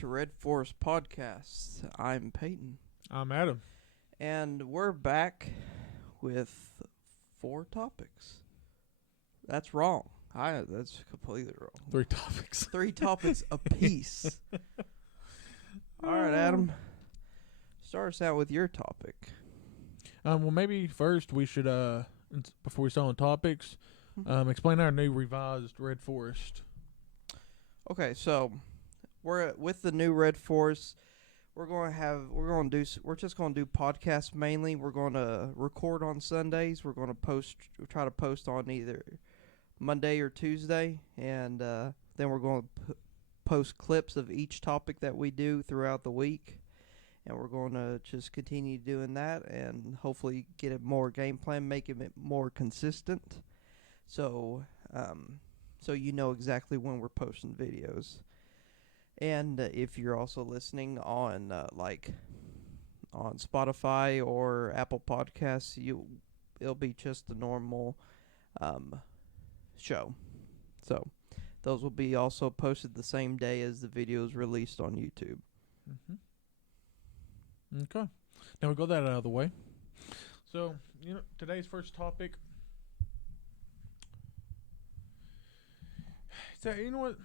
to Red Forest Podcasts. I'm Peyton. I'm Adam. And we're back with 4 topics. That's wrong. That's completely wrong. 3 topics. 3 topics apiece. All right, Adam. Start us out with your topic. Well, maybe first we should, before we start on topics, explain our new revised Red Forest. Okay, so we're with the new Red Forest. We're just going to do podcasts mainly. We're going to record on Sundays. We're going to try to post on either Monday or Tuesday, and then we're going to post clips of each topic that we do throughout the week. And we're going to just continue doing that and hopefully get a more game plan, making it more consistent. So you know exactly when we're posting videos. And if you're also listening on on Spotify or Apple Podcasts, it'll be just a normal show. So those will be also posted the same day as the videos released on YouTube. Mm-hmm. Okay. Now we got that out of the way. So, today's first topic. So, you know what?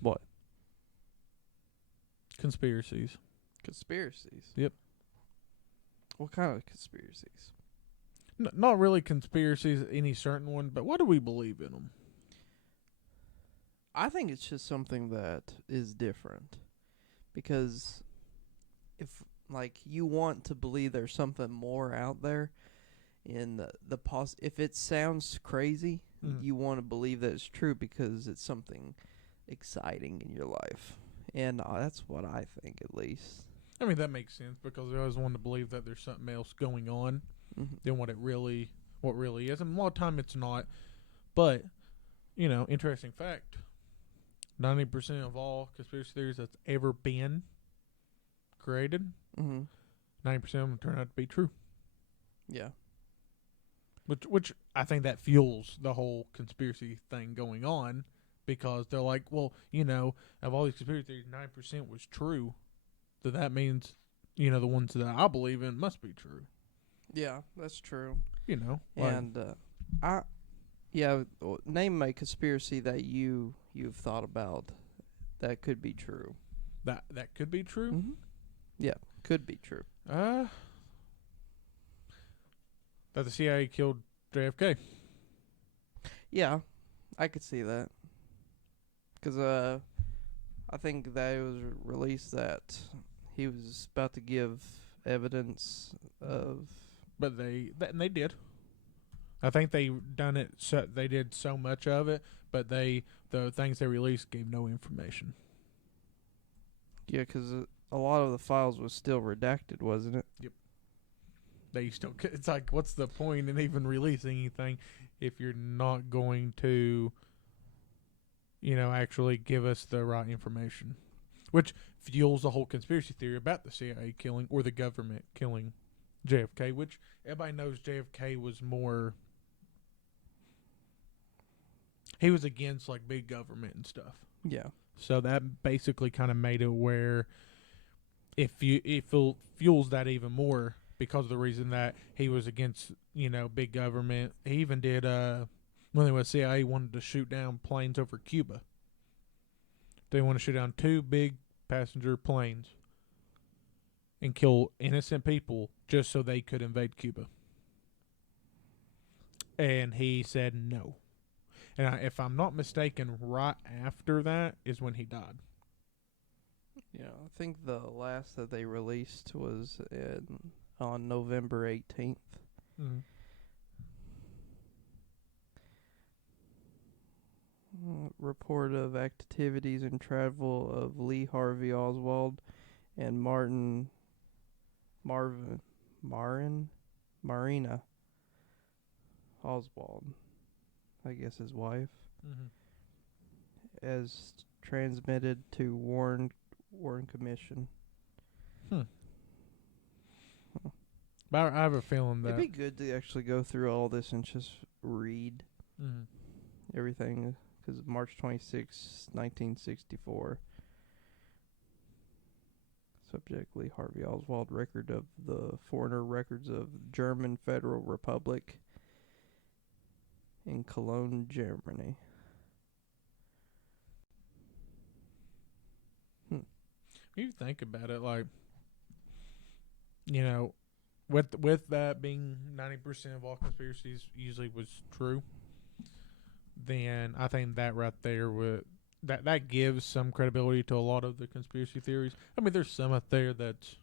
What? Conspiracies. Conspiracies? Yep. What kind of conspiracies? Not really conspiracies, any certain one, but what do we believe in them? I think it's just something that is different. Because if you want to believe there's something more out there in if it sounds crazy, you want to believe that it's true because it's something exciting in your life. And that's what I think, at least. I mean, that makes sense because I always want to believe that there's something else going on than what really is. And a lot of time it's not. But, interesting fact, 90% of all conspiracy theories that's ever been created, 90% of them turn out to be true. Yeah. Which I think that fuels the whole conspiracy thing going on because they're like, well, of all these conspiracy theories, 9% was true. So that means, the ones that I believe in must be true. Yeah, that's true. And name a conspiracy that you've thought about that could be true. That could be true? Mm-hmm. Yeah, could be true. That the CIA killed JFK. Yeah, I could see that. Because I think that it was released that he was about to give evidence of... But they did. I think they done it. So they did so much of it, but the things they released gave no information. Yeah, because a lot of the files was still redacted, wasn't it? Yep. It's like, what's the point in even releasing anything if you're not going to, actually give us the right information? Which fuels the whole conspiracy theory about the CIA killing or the government killing JFK, which everybody knows JFK was more... He was against, big government and stuff. Yeah. So that basically kind of made it where it fuels that even more because of the reason that he was against, big government. He even did, when they were CIA, wanted to shoot down planes over Cuba. They want to shoot down 2 big passenger planes and kill innocent people just so they could invade Cuba. And he said no. And if I'm not mistaken, right after that is when he died. Yeah, I think the last that they released was on November 18th. Mm-hmm. Report of activities and travel of Lee Harvey Oswald and Marina Oswald, I guess his wife, as transmitted to Warren Commission. But I have a feeling that it'd be good to actually go through all this and just read everything, because March 26, 1964. subjectively Harvey Oswald record of the foreigner records of German Federal Republic in Cologne, Germany. You think about it, like, you know, with that being 90% of all conspiracies usually was true, then I think that right there would that gives some credibility to a lot of the conspiracy theories. I mean, there's some out there that's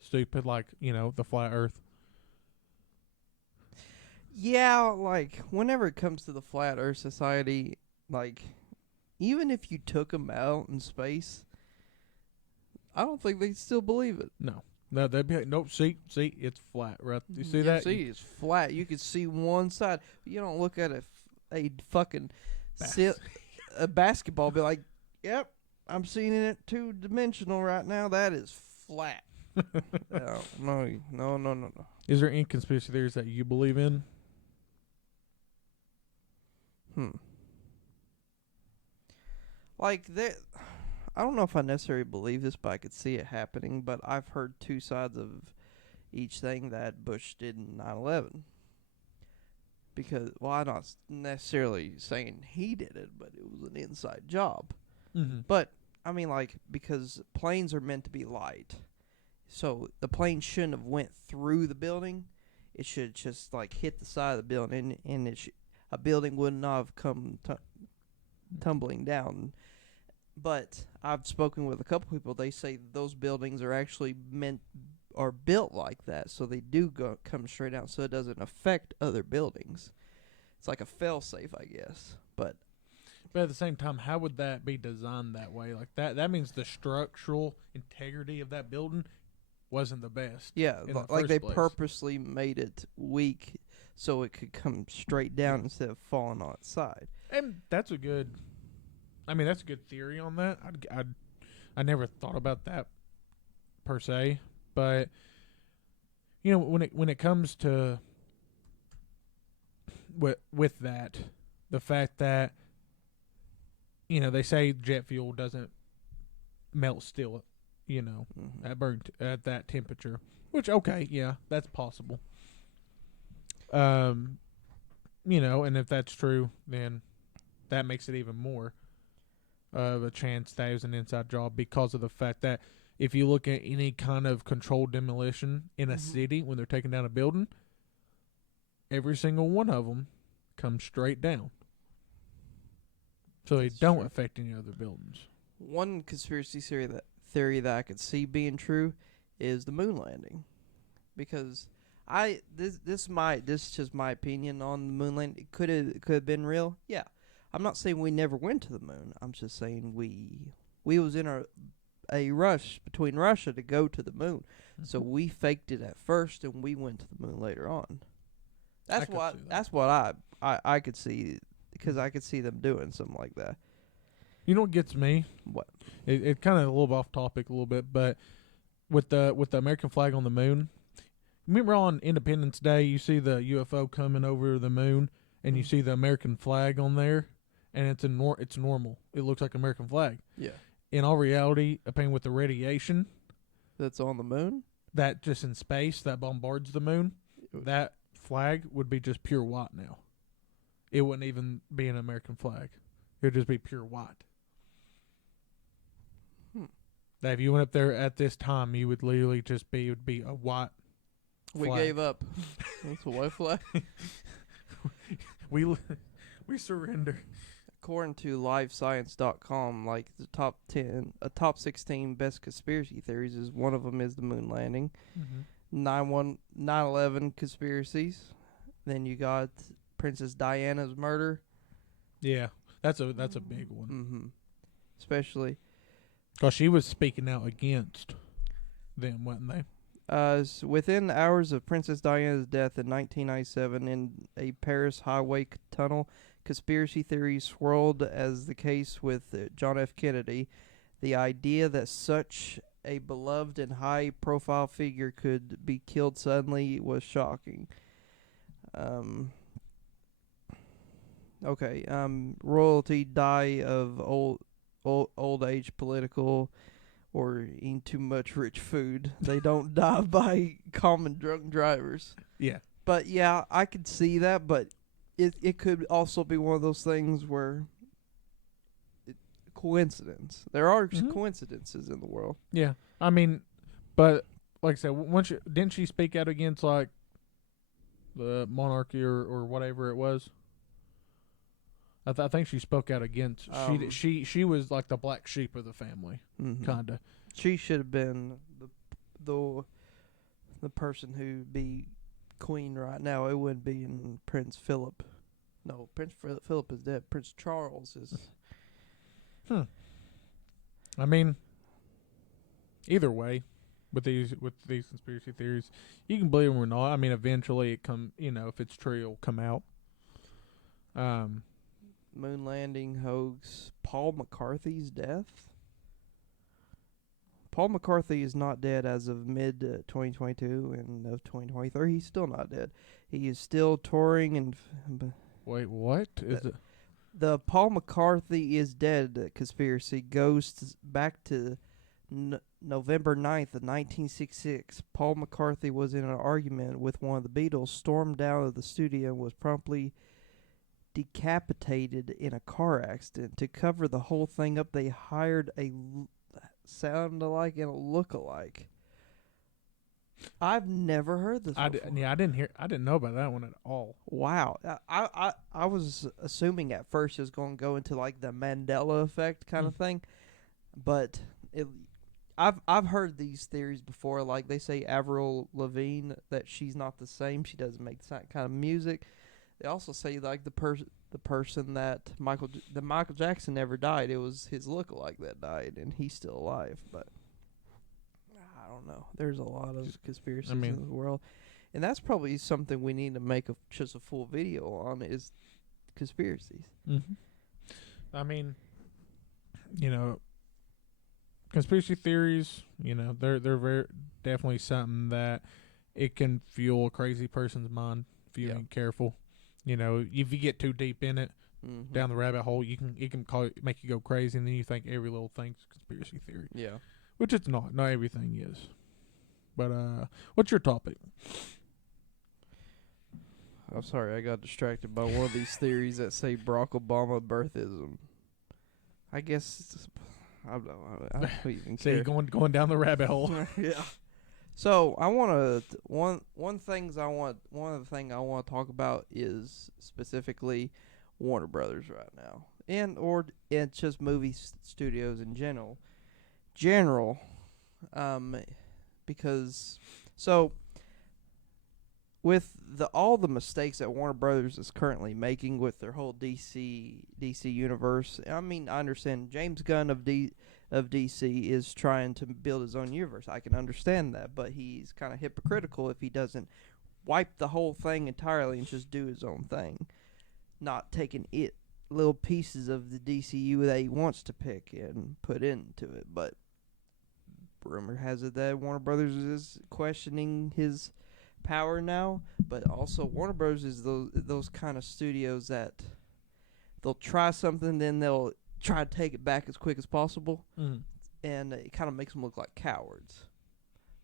stupid, like, the flat Earth. Yeah, like, whenever it comes to the Flat Earth Society, like, even if you took them out in space, I don't think they'd still believe it. No, they'd be like, nope. See, it's flat, right? You see Yeah, that? see, it's flat. You can see one side. You don't look at a fucking a basketball, be like, yep, I'm seeing it 2-dimensional right now. That is flat. No. Is there any conspiracy theories that you believe in? Like, I don't know if I necessarily believe this, but I could see it happening. But I've heard two sides of each thing that Bush did in 9/11. Because, well, I'm not necessarily saying he did it, but it was an inside job. Mm-hmm. But, I mean, like, because planes are meant to be light. So the plane shouldn't have went through the building. It should just, like, hit the side of the building, and a building would not have come tumbling down. But I've spoken with a couple people. They say those buildings are actually built like that, so they do come straight down, so it doesn't affect other buildings. It's like a fail-safe, I guess. But at the same time, how would that be designed that way? Like that means the structural integrity of that building wasn't the best. Yeah, in the like first they place. purposely made it weak so it could come straight down instead of falling on its side. And that's a good theory on that. I never thought about that per se, but when it comes to with that, the fact that they say jet fuel doesn't melt steel, at that temperature, which yeah, that's possible. And if that's true, then that makes it even more of a chance that it was an inside job, because of the fact that if you look at any kind of controlled demolition in a city when they're taking down a building, every single one of them comes straight down. So they don't affect any other buildings. One conspiracy theory that I could see being true is the moon landing, because this is just my opinion on the moon landing. Could have been real? Yeah. I'm not saying we never went to the moon. I'm just saying we was in a rush between Russia to go to the moon. Mm-hmm. So we faked it at first and we went to the moon later on. That's what I could see, because I could see them doing something like that. You know what gets me? What? It kind of a little off topic a little bit, but with the American flag on the moon, remember on Independence Day you see the UFO coming over the moon and you see the American flag on there, and it's normal. It looks like American flag. Yeah. In all reality, opinion, with the radiation that's on the moon, that just in space that bombards the moon, that flag would be just pure white now. It wouldn't even be an American flag. It would just be pure white. That if you went up there at this time, you would literally it would be a white flag. We gave up. That's a white flag. we surrender. According to livescience.com, like the top 16 best conspiracy theories is one of them is the moon landing. Mm-hmm. 9/11 conspiracies. Then you got Princess Diana's murder. Yeah, that's a big one. Mm-hmm. Especially because she was speaking out against them, wasn't they? Within hours of Princess Diana's death in 1997 in a Paris highway tunnel, conspiracy theories swirled as the case with John F. Kennedy. The idea that such a beloved and high-profile figure could be killed suddenly was shocking. Royalty die of old age, political or eating too much rich food. They don't die by common drunk drivers. Yeah. But yeah, I could see that, but it could also be one of those things where coincidence. There are coincidences in the world. Yeah. I mean, but like I said, didn't she speak out against like the monarchy or whatever it was? I think she spoke out against. She was like the black sheep of the family, kinda. She should have been the person who'd be queen right now. It wouldn't be in Prince Philip. No, Prince Philip is dead. Prince Charles is. I mean, either way, with these conspiracy theories, you can believe them or not. I mean, eventually it come. If it's true, it'll come out. Moon landing hoax. Paul McCarthy's death. Paul McCarthy is not dead as of mid 2022 and of 2023. He's still not dead. He is still touring and. Wait, what is it? The Paul McCarthy is dead conspiracy goes back to November 9th of 1966. Paul McCarthy was in an argument with one of the Beatles, stormed out of the studio, and was promptly decapitated in a car accident. To cover the whole thing up, they hired a sound-alike and a look-alike. I've never heard this before. I didn't know about that one at all. Wow. I was assuming at first it was going to go into like the Mandela effect kind of thing, but I've heard these theories before. Like they say Avril Lavigne, that she's not the same. She doesn't make that kind of music. They also say like the person that Michael Jackson never died. It was his lookalike that died, and he's still alive. But I don't know. There's a lot of conspiracies in the world, and that's probably something we need to make just a full video on is conspiracies. Mm-hmm. I mean, conspiracy theories. They're very definitely something that it can fuel a crazy person's mind if you ain't careful. If you get too deep in it, down the rabbit hole, it can make you go crazy, and then you think every little thing's a conspiracy theory. Yeah. Which it's not. Not everything is. But what's your topic? I'm sorry, I got distracted by one of these theories that say Barack Obama birthism. I guess I don't even care. See, going down the rabbit hole. Yeah. So I want to one of the things I want to talk about is specifically Warner Brothers right now, and it's just movie studios in general, because with all the mistakes that Warner Brothers is currently making with their whole DC universe. I mean, I understand James Gunn of DC is trying to build his own universe. I can understand that, but he's kind of hypocritical if he doesn't wipe the whole thing entirely and just do his own thing, not taking little pieces of the DCU that he wants to pick and put into it. But rumor has it that Warner Brothers is questioning his power now, but also Warner Bros. Is those kind of studios that they'll try something, then they'll try to take it back as quick as possible, and it kind of makes them look like cowards.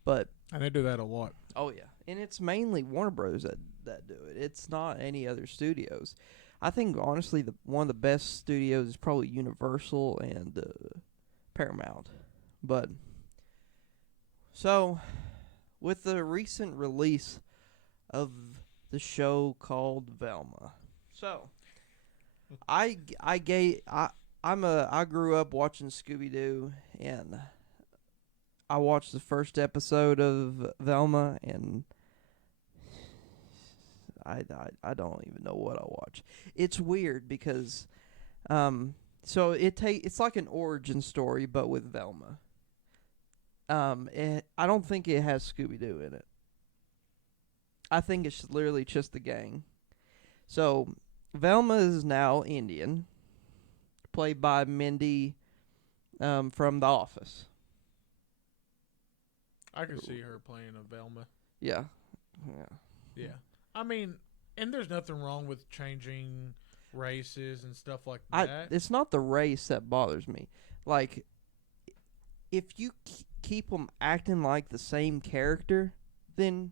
And they do that a lot. Oh yeah, and it's mainly Warner Bros. that do it. It's not any other studios. I think honestly, one of the best studios is probably Universal and Paramount. But so, with the recent release of the show called Velma, so I grew up watching Scooby-Doo, and I watched the first episode of Velma, and I don't even know what I watch. It's weird because so it's like an origin story but with Velma. I don't think it has Scooby-Doo in it. I think it's literally just the gang. So Velma is now Indian, played by Mindy from The Office. I can see her playing a Velma. Yeah. Yeah. I mean, and there's nothing wrong with changing races and stuff like that. It's not the race that bothers me. Like, if you keep them acting like the same character, then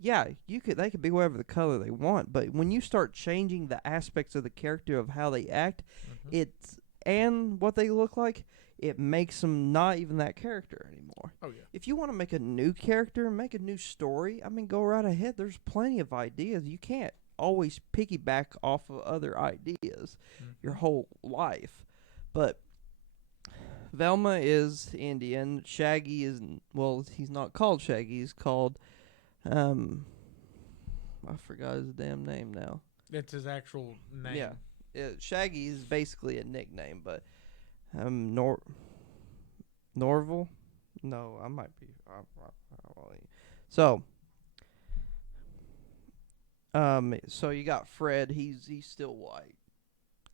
yeah, they could be whatever the color they want. But when you start changing the aspects of the character of how they act, it's and what they look like, it makes them not even that character anymore. Oh yeah. If you want to make a new character, make a new story, I mean, go right ahead. There's plenty of ideas. You can't always piggyback off of other ideas your whole life. But Velma is Indian. Shaggy is, well, he's not called Shaggy. He's called, I forgot his damn name now. It's his actual name. Yeah. Shaggy is basically a nickname, but Norval? No, I might be. So, so you got Fred. He's still white.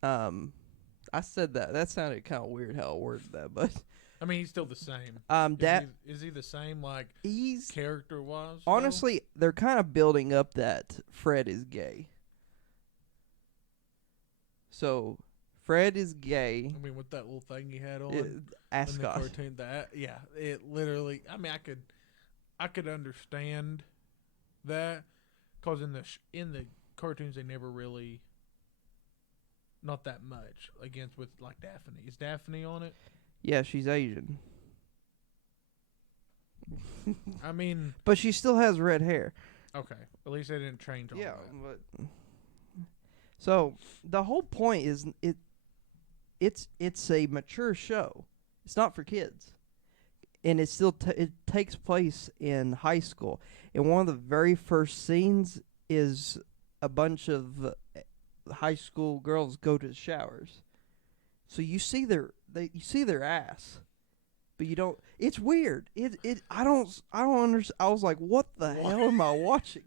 I said that. That sounded kind of weird how I worded that, but I mean, he's still the same. Is he the same, like, he's character-wise? Honestly, they're kind of building up that Fred is gay. So, Fred is gay. I mean, with that little thing he had on, ascot. In the cartoon, it literally. I mean, I could understand that, because in the cartoons they never really, not that much against with like Daphne. Is Daphne on it? Yeah, she's Asian. I mean, but she still has red hair. Okay, at least they didn't change all that. But so the whole point is it's a mature show. It's not for kids, and it still it takes place in high school. And one of the very first scenes is a bunch of high school girls go to the showers. So you see their ass, but you don't. It's weird. I don't understand. I was like, what the hell am I watching?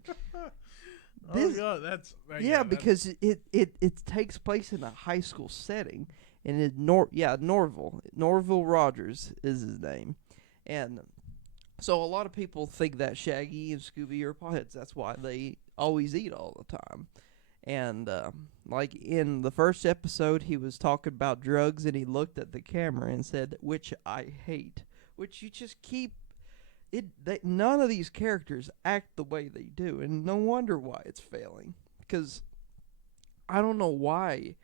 Oh God, that's because it takes place in a high school setting, and Norval Rogers is his name, and so a lot of people think that Shaggy and Scooby are potheads. That's why they always eat all the time. And like in the first episode, he was talking about drugs, and he looked at the camera and said, "Which I hate." Which you just keep. None of these characters act the way they do, and no wonder why it's failing. Because I don't know why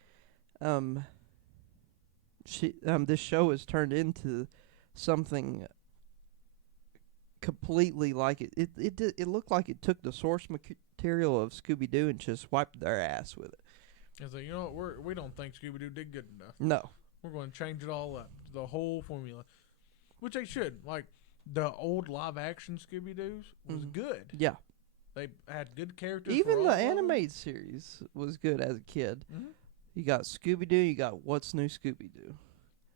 this show has turned into something completely like it looked like it took the source material of Scooby-Doo and just wiped their ass with it. It's like, you know what, we don't think Scooby-Doo did good enough. No. We're going to change it all up, the whole formula, which they should. Like, the old live-action Scooby-Doos was good. Yeah. They had good characters. Even the animated series was good as a kid. Mm-hmm. You got Scooby-Doo, you got What's New Scooby-Doo.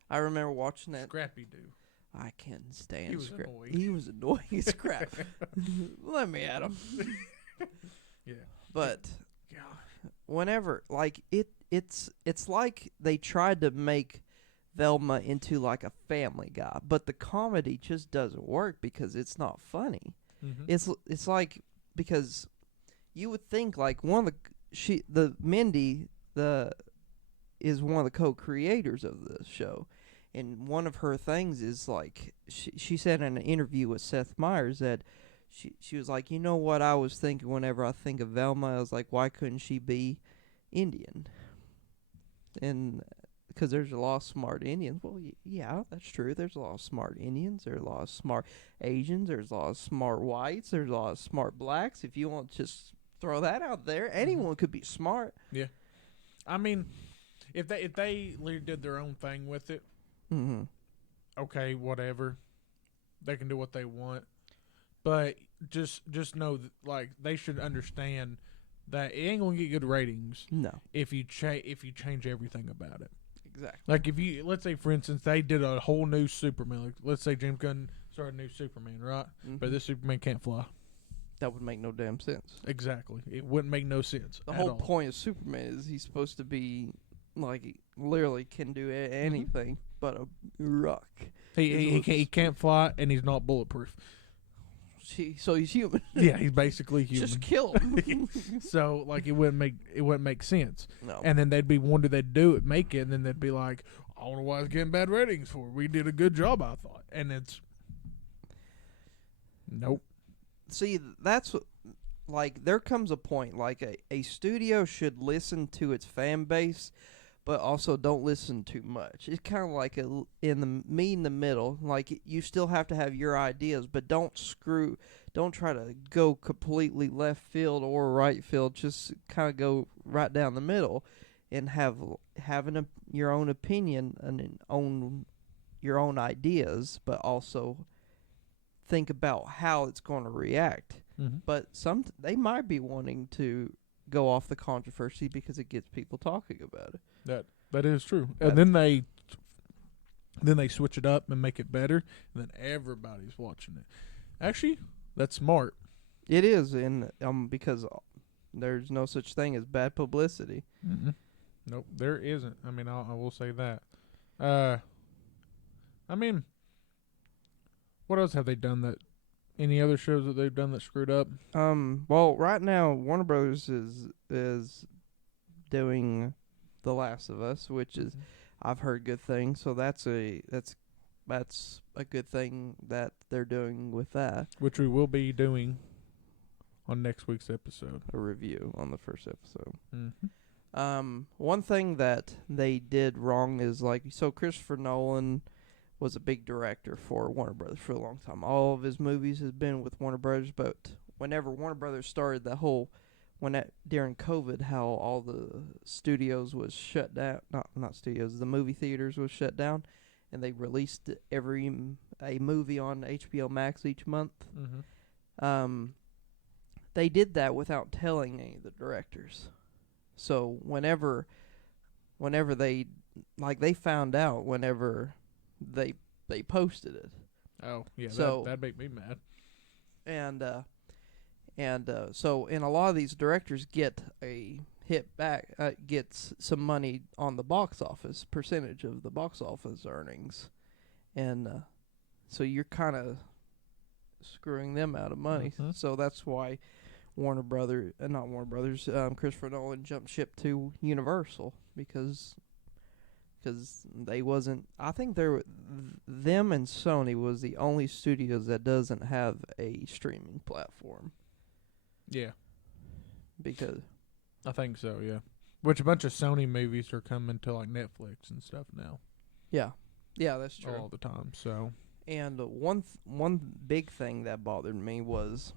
I remember watching that. Scrappy-Doo. I can't stand Annoying. He was annoying as crap. Let me at him. Yeah. But whenever, like, it's like they tried to make Velma into like a Family Guy, but the comedy just doesn't work because it's not funny. Mm-hmm. It's like, because you would think like Mindy is one of the co-creators of the show. And one of her things is, like, she said in an interview with Seth Meyers that she was like, you know what I was thinking whenever I think of Velma? I was like, why couldn't she be Indian? And because there's a lot of smart Indians. Well, yeah, that's true. There's a lot of smart Indians. There's a lot of smart Asians. There's a lot of smart whites. There's a lot of smart blacks. If you want to just throw that out there, anyone could be smart. Yeah. I mean, if they did their own thing with it, mm-hmm. Okay, whatever. They can do what they want, but just know that, like, they should understand that it ain't gonna get good ratings. No, if you change everything about it. Exactly. Like, if you, let's say for instance they did a whole new Superman. Like, let's say James Gunn started a new Superman, right? Mm-hmm. But this Superman can't fly. That would make no damn sense. Exactly, it wouldn't make no sense. The whole point of Superman is he's supposed to be, like, literally can do anything but a rock. He can't fly, and he's not bulletproof. So he's human. Yeah, he's basically human. Just kill him. So, like, it wouldn't make sense. No. And then they'd be wondering, they'd make it, and then they'd be like, I don't know why it's getting bad ratings for. We did a good job, I thought. And it's nope. See, that's like there comes a point like a studio should listen to its fan base, but also don't listen too much. It's kind of like in the middle. Like you still have to have your ideas, but don't try to go completely left field or right field. Just kind of go right down the middle, and having your own opinion and your own ideas, but also think about how it's going to react. Mm-hmm. But they might be wanting to go off the controversy because it gets people talking about it. That is true. And then they switch it up and make it better, and then everybody's watching it. Actually, that's smart. It is, and because there's no such thing as bad publicity. Mm-mm. Nope, there isn't. I mean, I will say that. I mean, what else have they done that? Any other shows that they've done that screwed up? Well, right now Warner Bros. is doing The Last of Us, which is I've heard good things. So that's a good thing that they're doing with that. Which we will be doing on next week's episode. A review on the first episode. Mm-hmm. One thing that they did wrong is so Christopher Nolan was a big director for Warner Brothers for a long time. All of his movies has been with Warner Brothers, but whenever Warner Brothers started during COVID, how all the studios was shut down, not studios, the movie theaters was shut down, and they released a movie on HBO Max each month. Mm-hmm. They did that without telling any of the directors. So whenever they found out whenever they posted it. Oh, yeah, so that'd make me mad. And so a lot of these directors get a hit back, gets some money on the box office, percentage of the box office earnings, and so you're kind of screwing them out of money. Mm-hmm. So that's why Christopher Nolan jumped ship to Universal because they wasn't. I think them and Sony was the only studios that doesn't have a streaming platform. Yeah, because I think so. Yeah, which a bunch of Sony movies are coming to like Netflix and stuff now. Yeah, that's true. All the time. So, and one big thing that bothered me was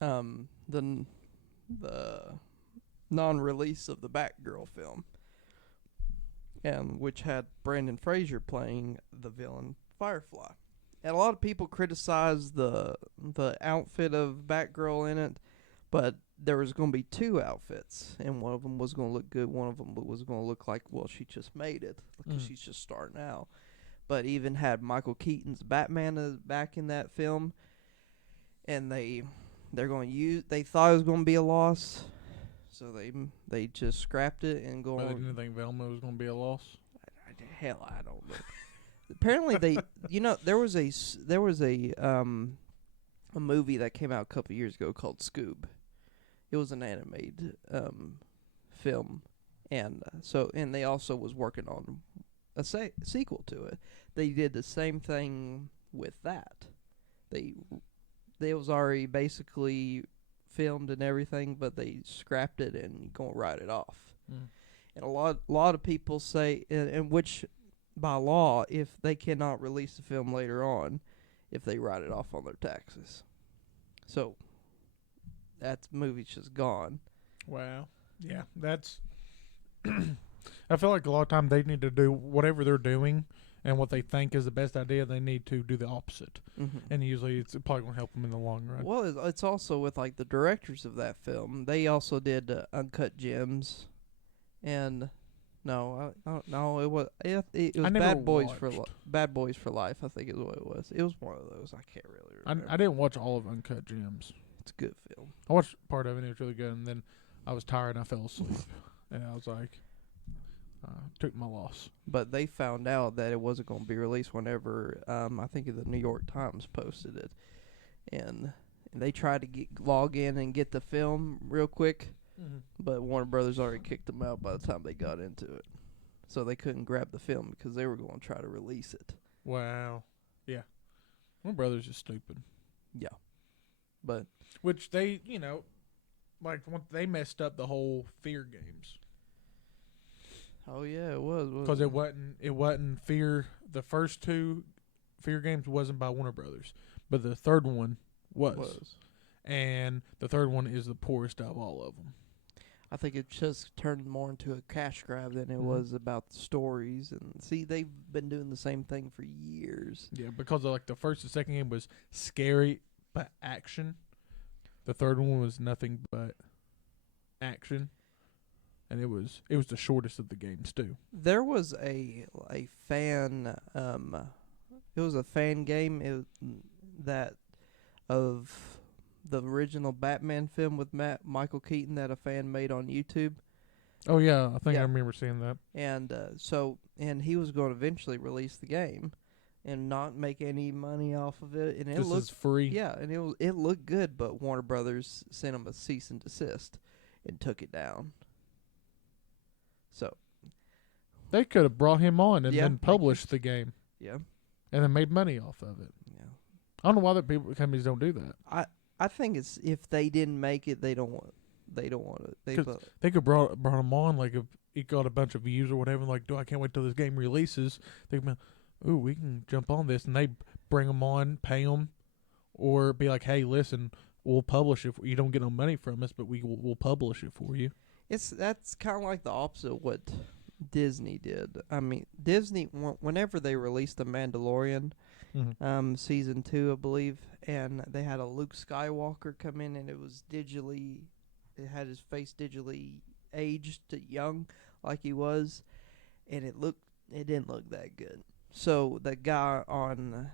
the non-release of the Batgirl film, and which had Brendan Fraser playing the villain Firefly. And a lot of people criticized the outfit of Batgirl in it, but there was going to be two outfits, and one of them was going to look good. One of them was going to look like, well, she just made it because she's just starting out. But even had Michael Keaton's Batman back in that film, and they thought it was going to be a loss, so they just scrapped it and But they didn't think Velma was going to be a loss. Hell, I don't know. Apparently they, there was a movie that came out a couple years ago called Scoob. It was an animated film, and they also was working on a sequel to it. They did the same thing with that. They was already basically filmed and everything, but they scrapped it and gonna write it off. And a lot of people say, and which by law, if they cannot release the film later on, if they write it off on their taxes, so that movie's just gone. Wow. Yeah, that's. I feel like a lot of time they need to do whatever they're doing and what they think is the best idea. They need to do the opposite, and usually it's probably going to help them in the long run. Well, it's also with the directors of that film. They also did Uncut Gems, and no, it was Bad Boys for Life. I think is what it was. It was one of those. I can't really remember. I didn't watch all of Uncut Gems. It's a good film. I watched part of it. It was really good, and then I was tired and I fell asleep, and I was like, took my loss. But they found out that it wasn't going to be released whenever I think the New York Times posted it, and they tried to log in and get the film real quick, but Warner Brothers already kicked them out by the time they got into it. so they couldn't grab the film because they were going to try to release it. Wow. Yeah. Warner Brothers is stupid. Yeah, but Which they, like they messed up the whole Fear games oh yeah, it was because it wasn't Fear. The first two Fear games wasn't by Warner Brothers, but the third one was. And the third one is the poorest of all of them. I think it just turned more into a cash grab than it Mhm. was about the stories. And see, they've been doing the same thing for years. Yeah, because like the first and second game was scary but action. The third one was nothing but action, and it was the shortest of the games too. There was a fan it was a fan game that of the original Batman film with Michael Keaton that a fan made on YouTube. Oh yeah, I think Yeah. I remember seeing that. And and he was going to eventually release the game and not make any money off of it, and it This looked is free. yeah, and it looked good, but Warner Brothers sent him a cease and desist and took it down. So They could have brought him on and Yeah, then they published the game yeah, and then made money off of it. yeah. I don't know why companies don't do that. I think it's if they didn't make it, they don't want it. They could brought him on like if he got a bunch of views or whatever. Like, I can't wait till this game releases. They can be, ooh, we can jump on this, and they bring them on, pay them, or be like, hey, listen, we'll publish it. You don't get no money from us, but we'll publish it for you. That's kind of like the opposite of what Disney did. I mean, Disney whenever they released The Mandalorian, Mm-hmm. season 2, I believe, and they had a Luke Skywalker come in, and it had his face digitally aged to young like he was, and it didn't look that good. So the guy on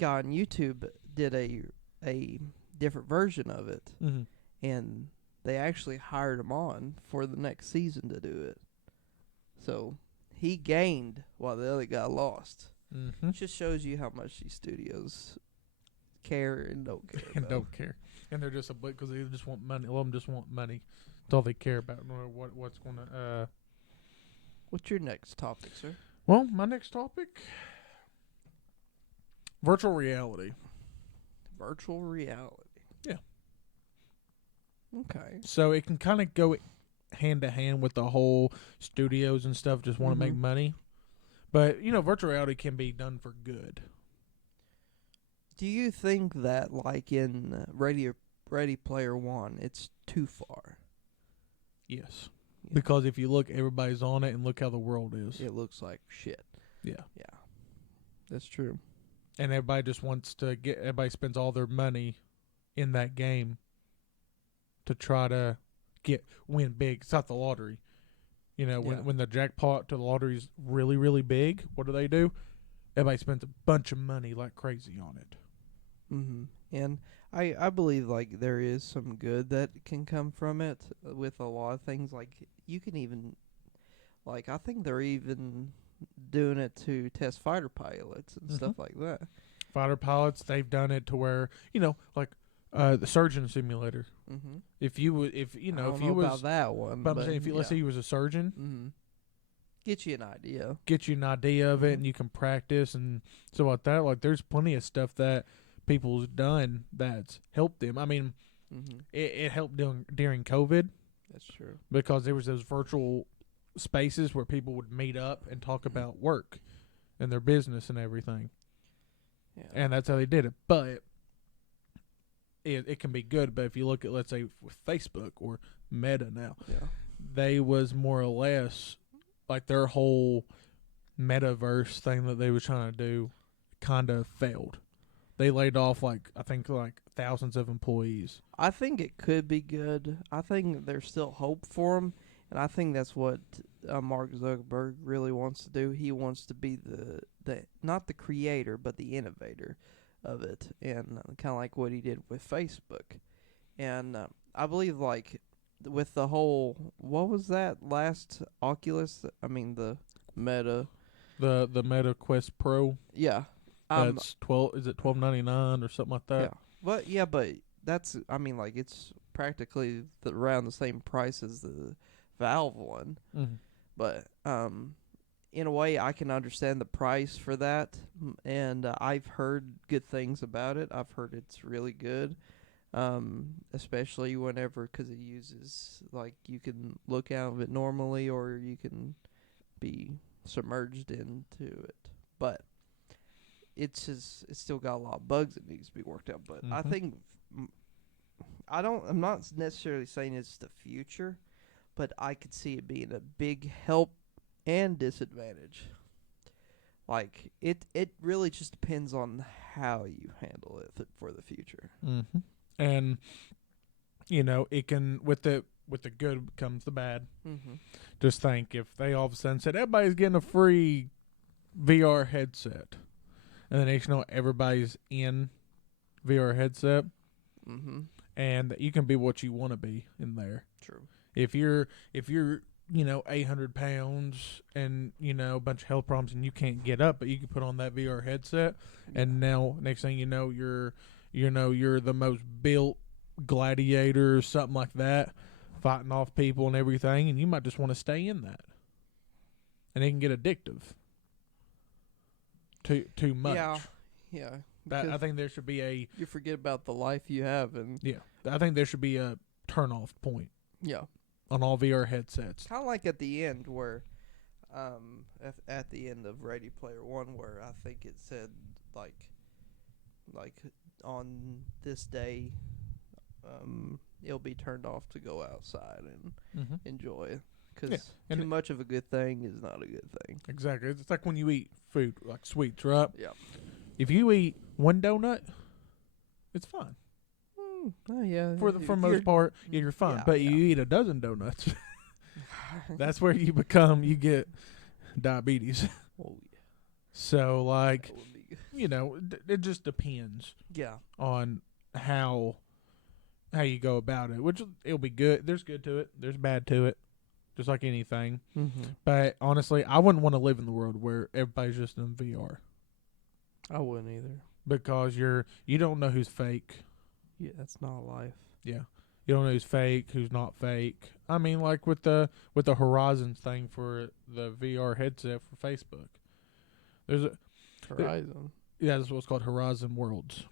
YouTube did a different version of it, Mm-hmm. and they actually hired him on for the next season to do it. So he gained while the other guy lost. Mm-hmm. It just shows you how much these studios care and don't care. And about. don't care, and they're just a because they just want money. A lot of them just want money. That's all they care about. No matter what's going to. What's your next topic, sir? Well, my next topic: virtual reality. Virtual reality. Yeah. Okay. So it can kind of go hand to hand with the whole studios and stuff just want to make Mhm. money. But, virtual reality can be done for good. Do you think that, like in Ready Player One, it's too far? Yes. Yeah. Because if you look, everybody's on it and look how the world is. It looks like shit. Yeah. Yeah. That's true. And everybody just wants to everybody spends all their money in that game to try to win big. It's not the lottery. When the jackpot to the lottery is really, really big, what do? Everybody spends a bunch of money like crazy on it. Mm-hmm. And I believe like there is some good that can come from it with a lot of things. Like you can even, like I think they're even doing it to test fighter pilots and stuff like that. Fighter pilots, they've done it to where like the surgeon simulator. Mm-hmm. If you was about that one, but I'm saying let's say you was a surgeon, mm-hmm. Get you an idea. Get you an idea of it, Mhm. and you can practice and stuff like that. Like there's plenty of stuff that people's done that's helped them. I mean, Mm-hmm. it helped during COVID That's true. because there was those virtual spaces where people would meet up and talk about work and their business and everything. Yeah. And that's how they did it. But it can be good. But if you look at, let's say, with Facebook or Meta now, yeah. they was more or less like their whole metaverse thing that they was trying to do kind of failed. They laid off I think thousands of employees. I think it could be good. I think there's still hope for him, and I think that's what Mark Zuckerberg really wants to do. He wants to be the not the creator, but the innovator of it, and kind of like what he did with Facebook. And I believe with the whole, what was that last Oculus? I mean the Meta. The Meta Quest Pro. Yeah. That's Is it $12.99 or something like that? Yeah. But that's it's practically around the same price as the Valve one. Mm-hmm. But in a way, I can understand the price for that, and I've heard good things about it. I've heard it's really good, especially whenever because it uses like you can look out of it normally, or you can be submerged into it. But it's still got a lot of bugs that needs to be worked out. But I think I'm not necessarily saying it's the future, but I could see it being a big help and disadvantage. Like it really just depends on how you handle it for the future. Mm-hmm. And it can with the good comes the bad. Mm-hmm. Just think if they all of a sudden said everybody's getting a free VR headset, and the next you know everybody's in VR headset, and you can be what you want to be in there. True. If you're 800 pounds and a bunch of health problems and you can't get up, but you can put on that VR headset, and now next thing you know you're the most built gladiator or something like that, fighting off people and everything, and you might just want to stay in that, and it can get addictive. Too much. Yeah. I think there should be you forget about the life you have, and I think there should be a turn off point. Yeah. On all VR headsets. Kind of like at the end where, at the end of Ready Player One, where I think it said like on this day, it'll be turned off to go outside and enjoy. Because too much of a good thing is not a good thing. Exactly. It's like when you eat food, like sweets, right? Yeah. If you eat one donut, it's fine. Oh, yeah. For the most part, you're fine. Yeah, but you eat a dozen donuts, that's where you get diabetes. Oh, yeah. So, like, it just depends. Yeah. On how you go about it, which it'll be good. There's good to it. There's bad to it. Just like anything. Mm-hmm. But honestly, I wouldn't want to live in the world where everybody's just in VR. I wouldn't either. Because you don't know who's fake. Yeah, that's not life. Yeah. You don't know who's fake, who's not fake. I mean, like with the Horizons thing for the VR headset for Facebook. There's a Horizon. That's what's called Horizon Worlds.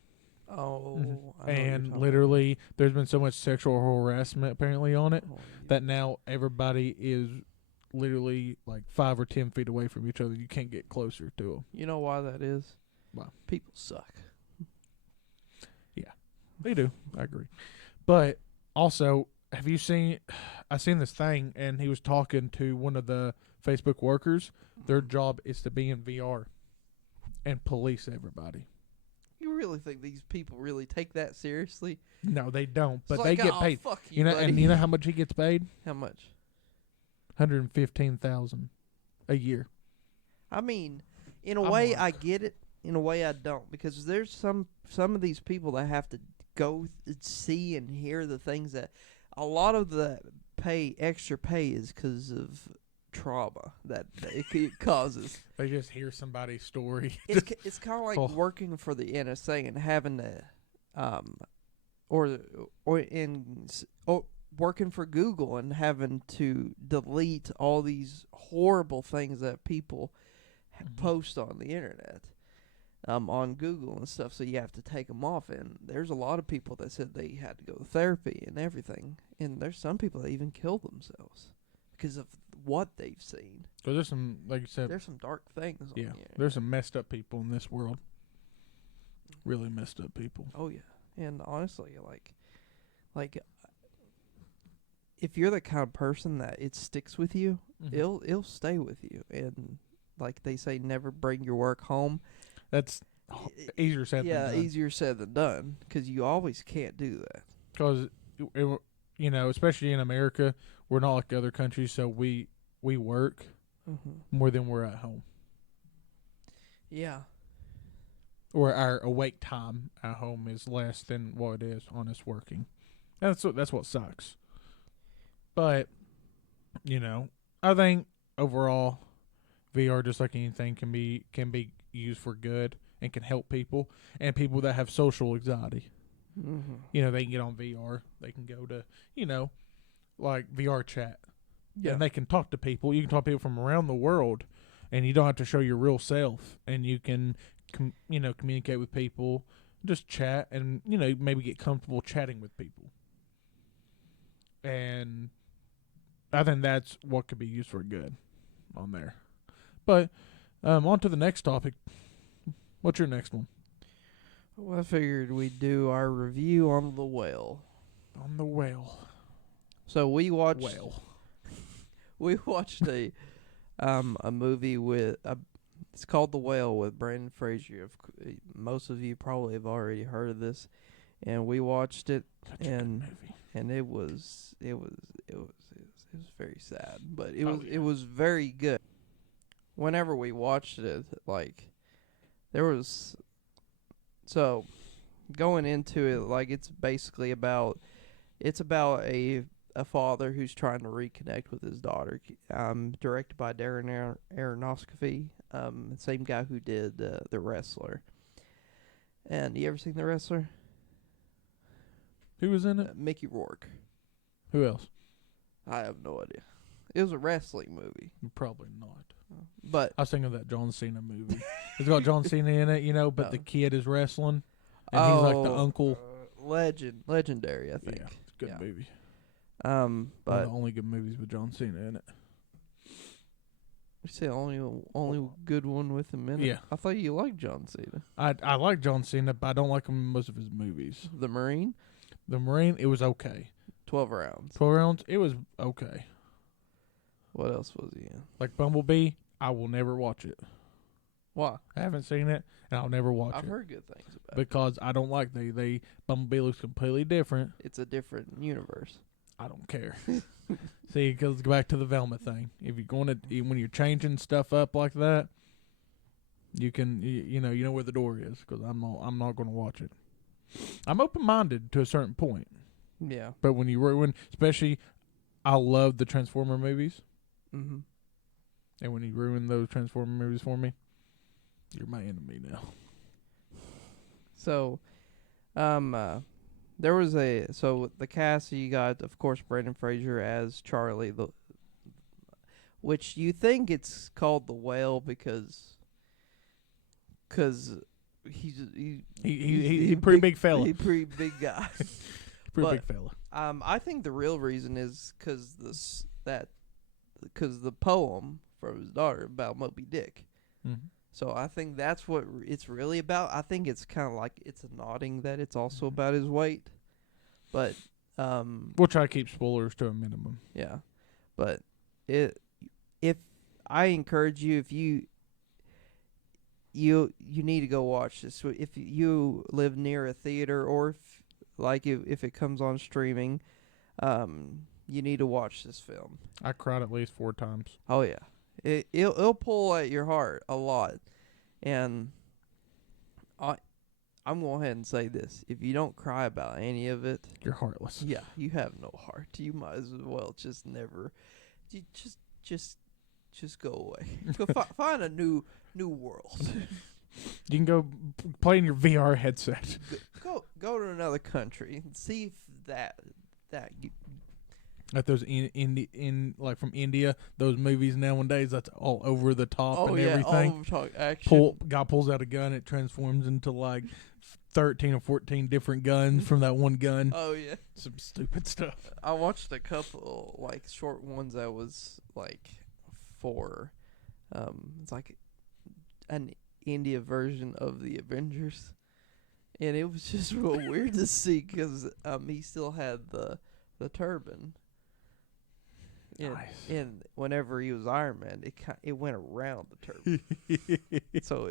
Oh. Mm-hmm. And literally, there's been so much sexual harassment apparently on it that now everybody is literally like 5 or 10 feet away from each other. You can't get closer to them. You know why that is? Why? People suck. Yeah, they do. I agree. But also, have you seen? I seen this thing, and he was talking to one of the Facebook workers. Their job is to be in VR and police everybody. You really think these people really take that seriously? No, they don't. But it's they like, get paid. Fuck you, buddy. And you know how much he gets paid? How much? $115,000 a year. I mean, in a way, I get it. In a way, I don't, because there's some of these people that have to go see and hear the things that a lot of the extra pay is because of trauma that it causes. They just hear somebody's story. It's kind of like working for the NSA and having to, working for Google and having to delete all these horrible things that people post on the internet, on Google and stuff. So you have to take them off. And there's a lot of people that said they had to go to therapy and everything. And there's some people that even killed themselves because of what they've seen. So there's some, like you said, there's some dark things. Yeah, on the internet. There's some messed up people in this world. Really messed up people. Oh yeah, and honestly, like if you're the kind of person that it sticks with you, it'll stay with you. And like they say, never bring your work home. That's easier said than done. Yeah, easier said than done, because you always can't do that. Because, especially in America, we're not like other countries, so we work more than we're at home. Yeah. Or our awake time at home is less than what it is on us working. And that's what sucks. But, I think overall, VR, just like anything, can be used for good and can help people, and people that have social anxiety. They can get on VR. They can go to, like VR chat. Yeah. And they can talk to people. You can talk to people from around the world and you don't have to show your real self, and you can, communicate with people, just chat, and maybe get comfortable chatting with people. And I think that's what could be used for good on there. But on to the next topic. What's your next one? Well, I figured we'd do our review on The Whale. On the whale. So we watched. Whale. We watched a movie with it's called The Whale with Brandon Fraser. Most of you probably have already heard of this, and we watched it, Such a good movie. and it was very sad, but yeah. it was very good. Whenever we watched it, like there was going into it, like it's basically about a father who's trying to reconnect with his daughter. Directed by Darren Aronofsky, same guy who did The Wrestler. And you ever seen The Wrestler? Who was in it? Mickey Rourke. Who else? I have no idea. It was a wrestling movie. Probably not. But I was thinking of that John Cena movie. It's got John Cena in it, but No. the kid is wrestling, and he's like the uncle. legendary, I think. Yeah, it's a good Yeah. movie. One But of the only good movies with John Cena in it. you say only good one with him in it. Yeah. I thought you liked John Cena. I like John Cena, but I don't like him in most of his movies. The Marine, The Marine, it was okay. 12 rounds. 12 rounds, it was okay. What else was he in? Like Bumblebee, I will never watch it. Why? I haven't seen it, and I'll never watch I've it. heard good things about it. Because I don't like they Bumblebee looks completely different. It's a different universe. I don't care. See, it goes back to the Velma thing. If you're going to, when you're changing stuff up like that, you can, you know where the door is. Because I'm not going to watch it. I'm open minded to a certain point, Yeah. but when you ruin, especially, I love the Transformer movies, Mm-hmm. and when you ruin those Transformer movies for me, you're my enemy now. So, there was the cast. You got, of course, Brandon Fraser as Charlie, which you think it's called the Whale because he's He's a pretty big fella. He's a pretty big guy. Pretty but- big fella. I think the real reason is because the poem from his daughter about Moby Dick. Mm-hmm. So I think that's what it's really about. I think it's kind of like it's a nodding that it's also about his weight, but We'll try to keep spoilers to a minimum. yeah, but if I encourage you, if you need to go watch this. If you live near a theater, or if it comes on streaming, you need to watch this film. I cried at least 4 times. Oh yeah, it'll pull at your heart a lot, and I'm going ahead and say this: if you don't cry about any of it, You're heartless. yeah, you have no heart. You might as well just never, just go away. Go find a new world. You can go play in your VR headset. Go to another country and see if that Like those in like from India, those movies nowadays, that's all over the top and everything. all talk action. Guy pulls out a gun, it transforms into like 13 or 14 different guns from that one gun. Oh yeah, Some stupid stuff. I watched a couple like short ones that was like for, it's like an India version of the Avengers, and it was just real weird to see because he still had the turban. Nice. And whenever he was Iron Man, it went around the turban. So,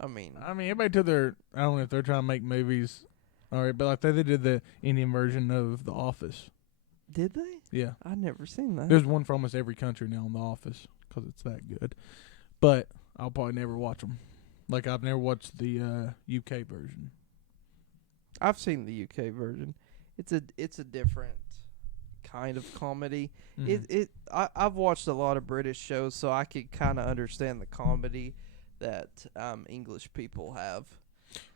I mean, everybody to their. I don't know if they're trying to make movies, all right, but like they did the Indian version of The Office. did they? Yeah, I've never seen that. there's one for almost every country now in The Office because it's that good. But I'll probably never watch them. Like I've never watched the UK version. I've seen the UK version. It's a different kind of comedy. Mhm. I've watched a lot of British shows, so I could kind of understand the comedy that English people have.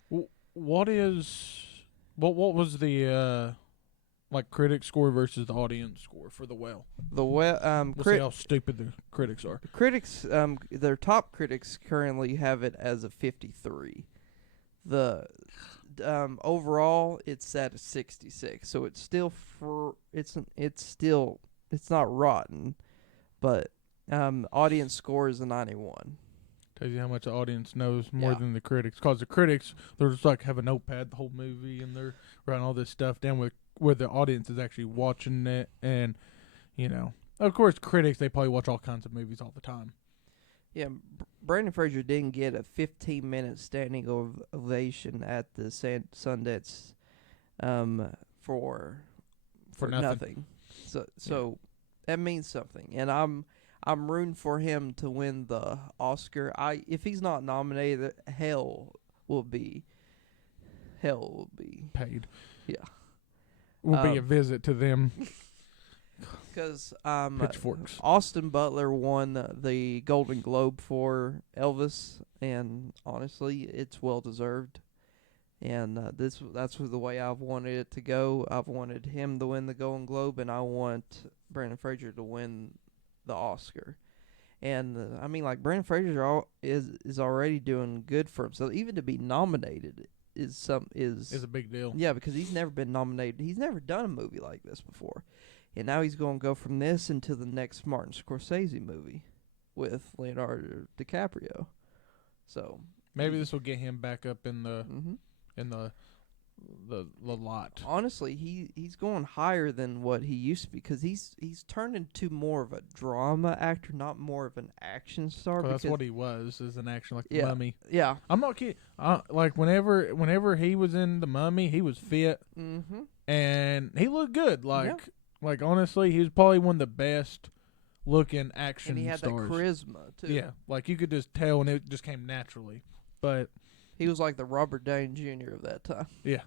What was the like critic score versus the audience score for The Whale. We'll see how stupid the critics are. Critics, their top critics currently have it as a 53. The overall, it's at a 66. So it's still it's not rotten, but audience score is a 91. Tells you how much the audience knows more Yeah. than the critics. Because the critics, they're just like have a notepad the whole movie and they're writing all this stuff down where the audience is actually watching it. And, of course, critics, they probably watch all kinds of movies all the time. Yeah, Brandon Fraser didn't get a 15-minute standing ovation at the Sundance for nothing. So that means something, and I'm rooting for him to win the Oscar. If he's not nominated, hell will be paid. Yeah, will be a visit to them. Because Pitchforks. Austin Butler won the Golden Globe for Elvis, and honestly, it's well deserved. And that's the way I've wanted it to go. I've wanted him to win the Golden Globe, and I want Brandon Fraser to win the Oscar. And Brandon Fraser is already doing good for himself. Even to be nominated is a big deal. Yeah, because he's never been nominated. He's never done a movie like this before. And now he's going to go from this into the next Martin Scorsese movie with Leonardo DiCaprio. So maybe this will get him back up in the the lot. Honestly, he's going higher than what he used to be because he's turned into more of a drama actor, not more of an action star. That's what he was, as an action, like The Mummy. Yeah, I'm not kidding. Like whenever he was in the Mummy, he was fit, and he looked good. Like honestly, he was probably one of the best looking action and he had stars. that charisma too. Yeah, like you could just tell, and it just came naturally. But he was like the Robert Downey Jr. of that time. Yeah,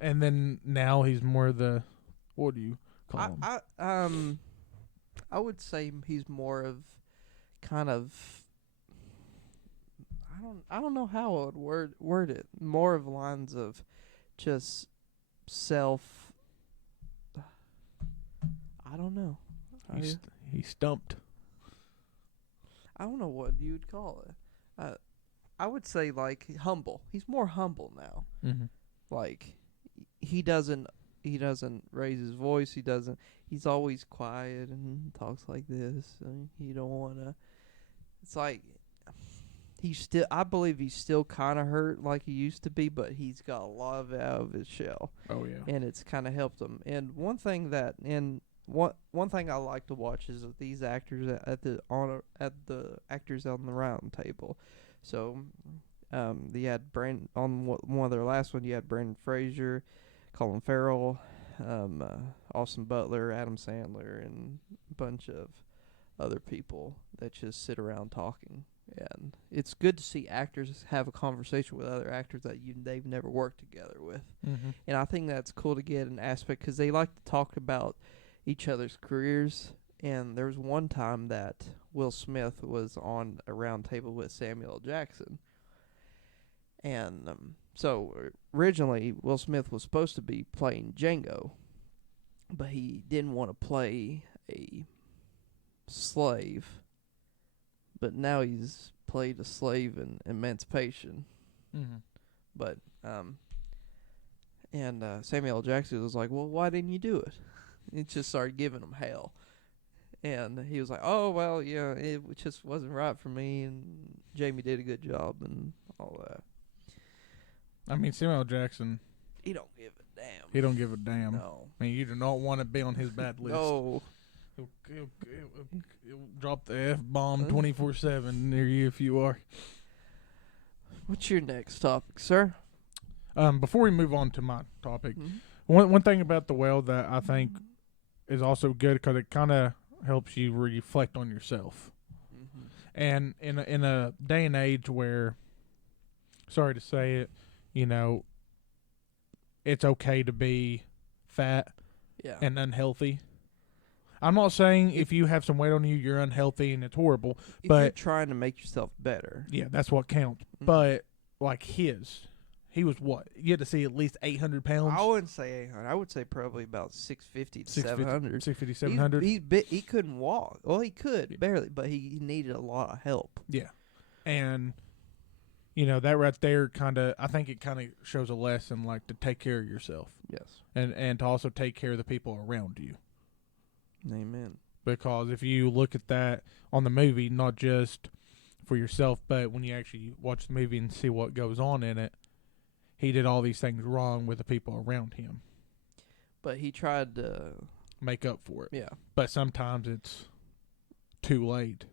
and then now he's more the, what do you call him? I would say he's more of kind of, I don't know how I would word it. More of lines of just self. I don't know. He stumped. I don't know what you would call it. I would say like humble. He's more humble now. Mm-hmm. Like he doesn't raise his voice. He's always quiet and talks like this. And he don't want to. It's like I believe he's still kind of hurt like he used to be, but he's got a lot of it out of his shell. Oh yeah. And it's kind of helped him. And one thing I like to watch is these actors at the actors on the round table. So, you had on one of their last one. You had Brandon Fraser, Colin Farrell, Austin Butler, Adam Sandler, and a bunch of other people that just sit around talking. And it's good to see actors have a conversation with other actors that they've never worked together with. Mm-hmm. And I think that's cool to get an aspect because they like to talk about each other's careers. And there was one time that Will Smith was on a round table with Samuel L. Jackson. And so originally Will Smith was supposed to be playing Django, but he didn't want to play a slave. But now he's played a slave in Emancipation. Mm-hmm. But Samuel L. Jackson was like, well, why didn't you do it? It just started giving him hell. And he was like, oh, well, yeah, it just wasn't right for me, and Jamie did a good job and all that. I mean, Samuel L. Jackson, He don't give a damn. he don't give a damn. No. I mean, you do not want to be on his bad list. No. He'll drop the F-bomb 24/7 near you if you are. What's your next topic, sir? Before we move on to my topic, Mm-hmm. one thing about The Whale that I think is also good because it kind of helps you reflect on yourself. Mm-hmm. And in a day and age where, sorry to say it, it's okay to be fat and unhealthy. I'm not saying if you have some weight on you, you're unhealthy and it's horrible. If but you're trying to make yourself better. Yeah, that's what counts. Mm-hmm. But like his he was what? You had to see at least 800 pounds. I wouldn't say 800. I would say probably about 650 to 700. 650, 700. He couldn't walk. Well, he could barely, but he needed a lot of help. Yeah, and that right there I think it kind of shows a lesson, like, to take care of yourself. Yes. And to also take care of the people around you. Amen. Because if you look at that on the movie, not just for yourself, but when you actually watch the movie and see what goes on in it, he did all these things wrong with the people around him. But he tried to make up for it. Yeah. But sometimes it's too late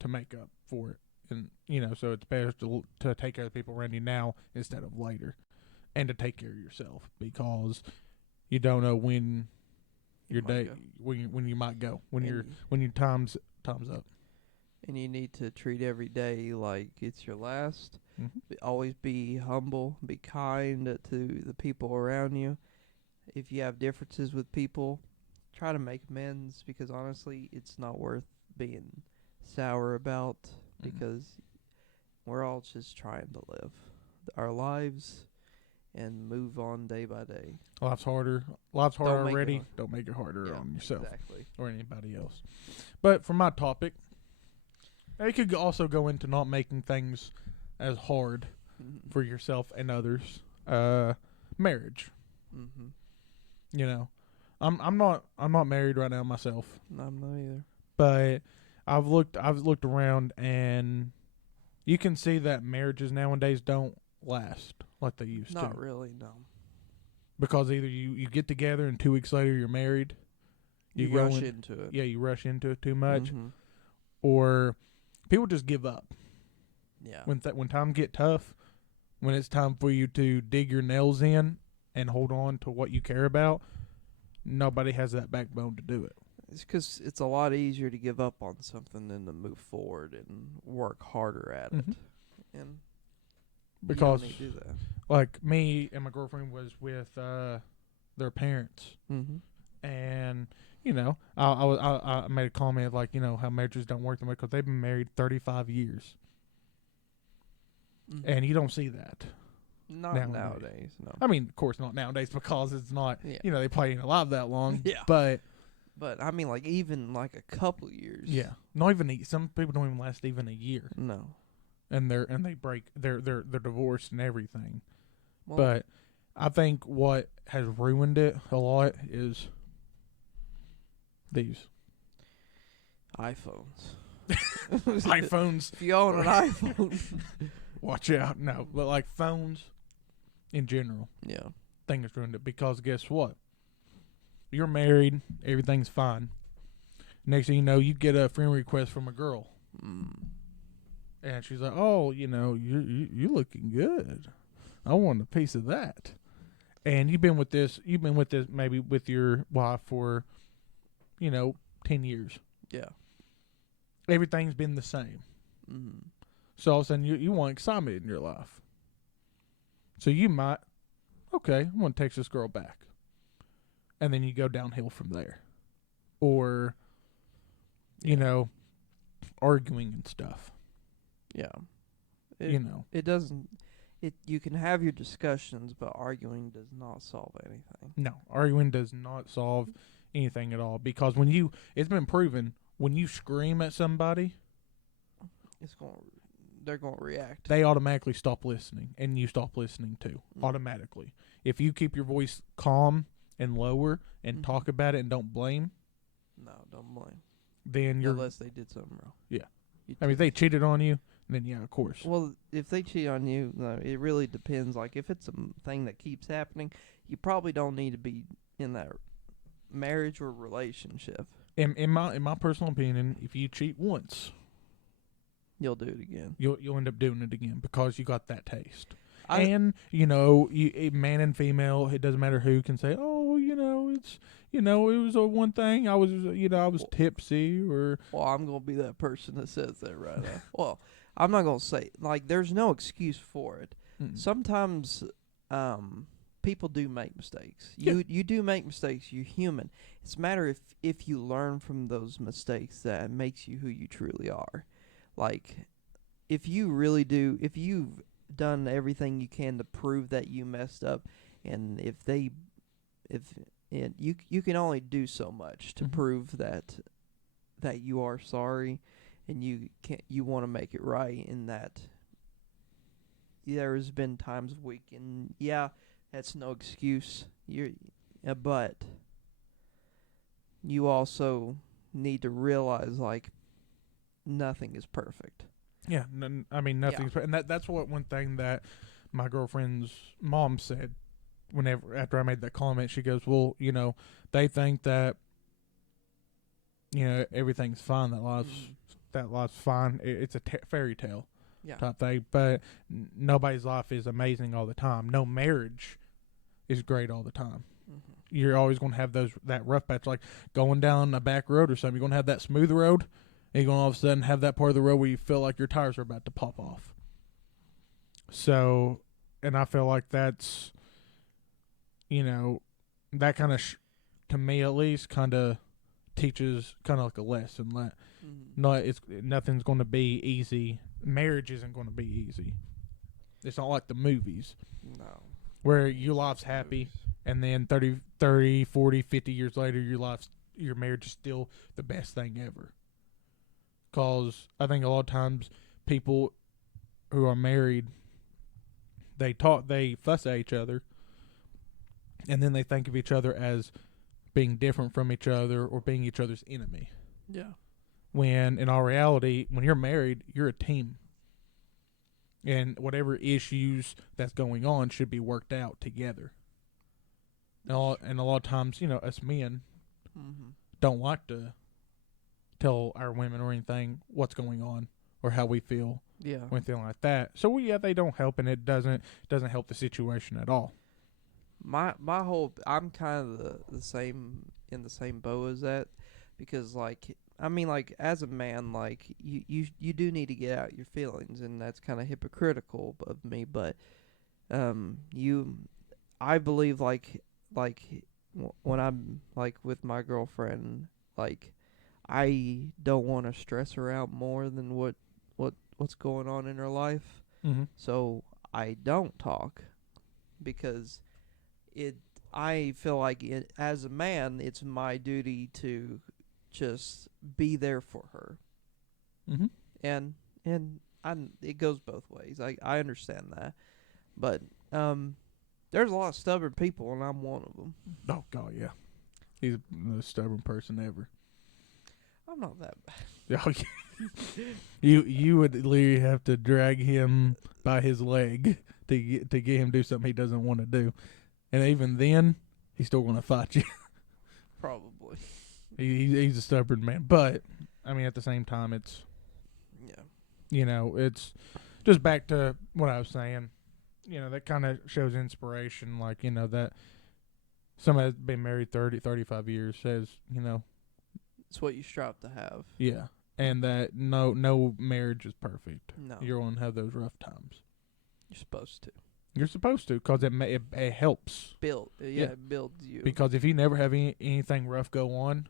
to make up for it. And, so it's better to take care of the people around you now instead of later. And to take care of yourself, because you don't know when your day, when you might go, when your time's up. And you need to treat every day like it's your last. Mm-hmm. Always be humble, be kind to the people around you. If you have differences with people, try to make amends, because honestly, it's not worth being sour about, because we're all just trying to live our lives and move on day by day. Life's harder already. Don't make it harder on yourself or anybody else. But for my topic, it could also go into not making things as hard for yourself and others. Marriage. Mm-hmm. I'm not married right now myself. No, I'm not either. But I've looked around, and you can see that marriages nowadays don't last like they used to. Not really, no. Because either you get together and 2 weeks later you're married. You rush into it. Yeah, you rush into it too much. Mm-hmm. Or people just give up. Yeah. When times get tough, when it's time for you to dig your nails in and hold on to what you care about, nobody has that backbone to do it. It's because it's a lot easier to give up on something than to move forward and work harder at it. And because you don't need to do that. Like me and my girlfriend was with their parents, and I made a comment like, how marriages don't work that way, because they've been married 35 years, and you don't see that. Not nowadays, no. I mean, of course not nowadays, because it's not, Yeah. They probably ain't alive that long. Yeah. But I mean, like, even like a couple years. Yeah. Not even some people don't even last even a year. No. And they break, they're divorced and everything. Well, but I think what has ruined it a lot is these iPhones. iPhones. If you own an iPhone, watch out. No, but like phones in general. Yeah. Thing has ruined it, because guess what? You're married, everything's fine. Next thing you know, you get a friend request from a girl. And she's like, "Oh, you looking good. I want a piece of that." And you've been with this maybe with your wife for, 10 years. Yeah. Everything's been the same. So all of a sudden you want excitement in your life. So you might, okay, I'm going to text this girl back. And then you go downhill from there. Or, arguing and stuff. Yeah. It doesn't. You can have your discussions, but arguing does not solve anything. No, arguing does not solve anything at all, because it's been proven, when you scream at somebody, they're going to react. They automatically stop listening, and you stop listening too, automatically. If you keep your voice calm and lower and talk about it and don't blame. No, don't blame. Then you're, unless they did something wrong. Yeah. I mean, if they cheated on you, then yeah, of course. Well, if they cheat on you, it really depends. Like, if it's a thing that keeps happening, you probably don't need to be in that marriage or relationship. In my personal opinion, if you cheat once, you'll do it again. You'll end up doing it again, because you got that taste. And man and female, it doesn't matter who can say, "Oh, it's it was a one thing. I was tipsy," or. Well, I'm gonna be that person that says that right now. Well, I'm not gonna say, like, there's no excuse for it. Sometimes, people do make mistakes. You do make mistakes. You're human. It's a matter if you learn from those mistakes that makes you who you truly are. Like, if you really do, if you've done everything you can to prove that you messed up, and if and you can only do so much to prove that you are sorry, and you want to make it right, and that there's been times of week, and that's no excuse. But you also need to realize like nothing is perfect. Yeah, I mean nothing's, and that's one thing that my girlfriend's mom said. Whenever after I made that comment, she goes, "Well, they think that everything's fine, that life's fine. It's a fairy tale type thing, but nobody's life is amazing all the time. No marriage is great all the time. You're always going to have that rough patch, like going down a back road or something. You're going to have that smooth road, and you're going to all of a sudden have that part of the road where you feel like your tires are about to pop off. So, and I feel like that's, that kind of, to me at least, kind of teaches kind of like a lesson. Like, nothing's going to be easy. Marriage isn't going to be easy. It's not like the movies. No. Where your life's happy, and then 30, 40, 50 years later, your marriage is still the best thing ever. Because I think a lot of times people who are married, they fuss at each other, and then they think of each other as being different from each other or being each other's enemy. Yeah. When in all reality, when you're married, you're a team. And whatever issues that's going on should be worked out together. And a lot of times, us men don't like to tell our women or anything what's going on or how we feel. Yeah. Or anything like that. So they don't help, and it doesn't help the situation at all. I'm kind of the same, in the same boat as that, because as a man, you do need to get out your feelings, and that's kind of hypocritical of me, but I believe when I'm with my girlfriend, I don't want to stress her out more than what's going on in her life. So I don't talk, because I feel like as a man, it's my duty to just be there for her. And it goes both ways. I understand that, but there's a lot of stubborn people, and I'm one of them. Oh God, yeah, he's the most stubborn person ever. I'm not that bad. Oh, yeah. You would literally have to drag him by his leg to get him to do something he doesn't want to do, and even then, he's still going to fight you. Probably. He's a stubborn man, but I mean, at the same time, it's it's just back to what I was saying. That kind of shows inspiration, that somebody that's been married 30, 35 years says, it's what you strive to have. Yeah, and that no marriage is perfect. No, you're going to have those rough times. You're supposed to. You're supposed to, because it helps. It builds you. Because if you never have anything rough go on,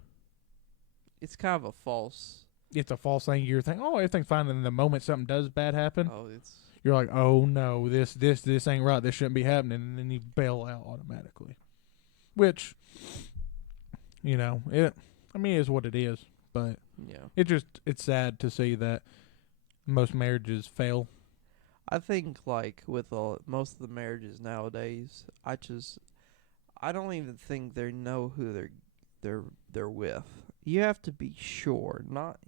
it's kind of a false. It's a false thing. You're thinking, oh, everything's fine, and the moment something does bad happen, you're like, oh no, this ain't right. This shouldn't be happening, and then you bail out automatically. Which, it is what it is. But it's sad to see that most marriages fail. I think with most of the marriages nowadays, I don't even think they know who they're with. You have to be sure. Not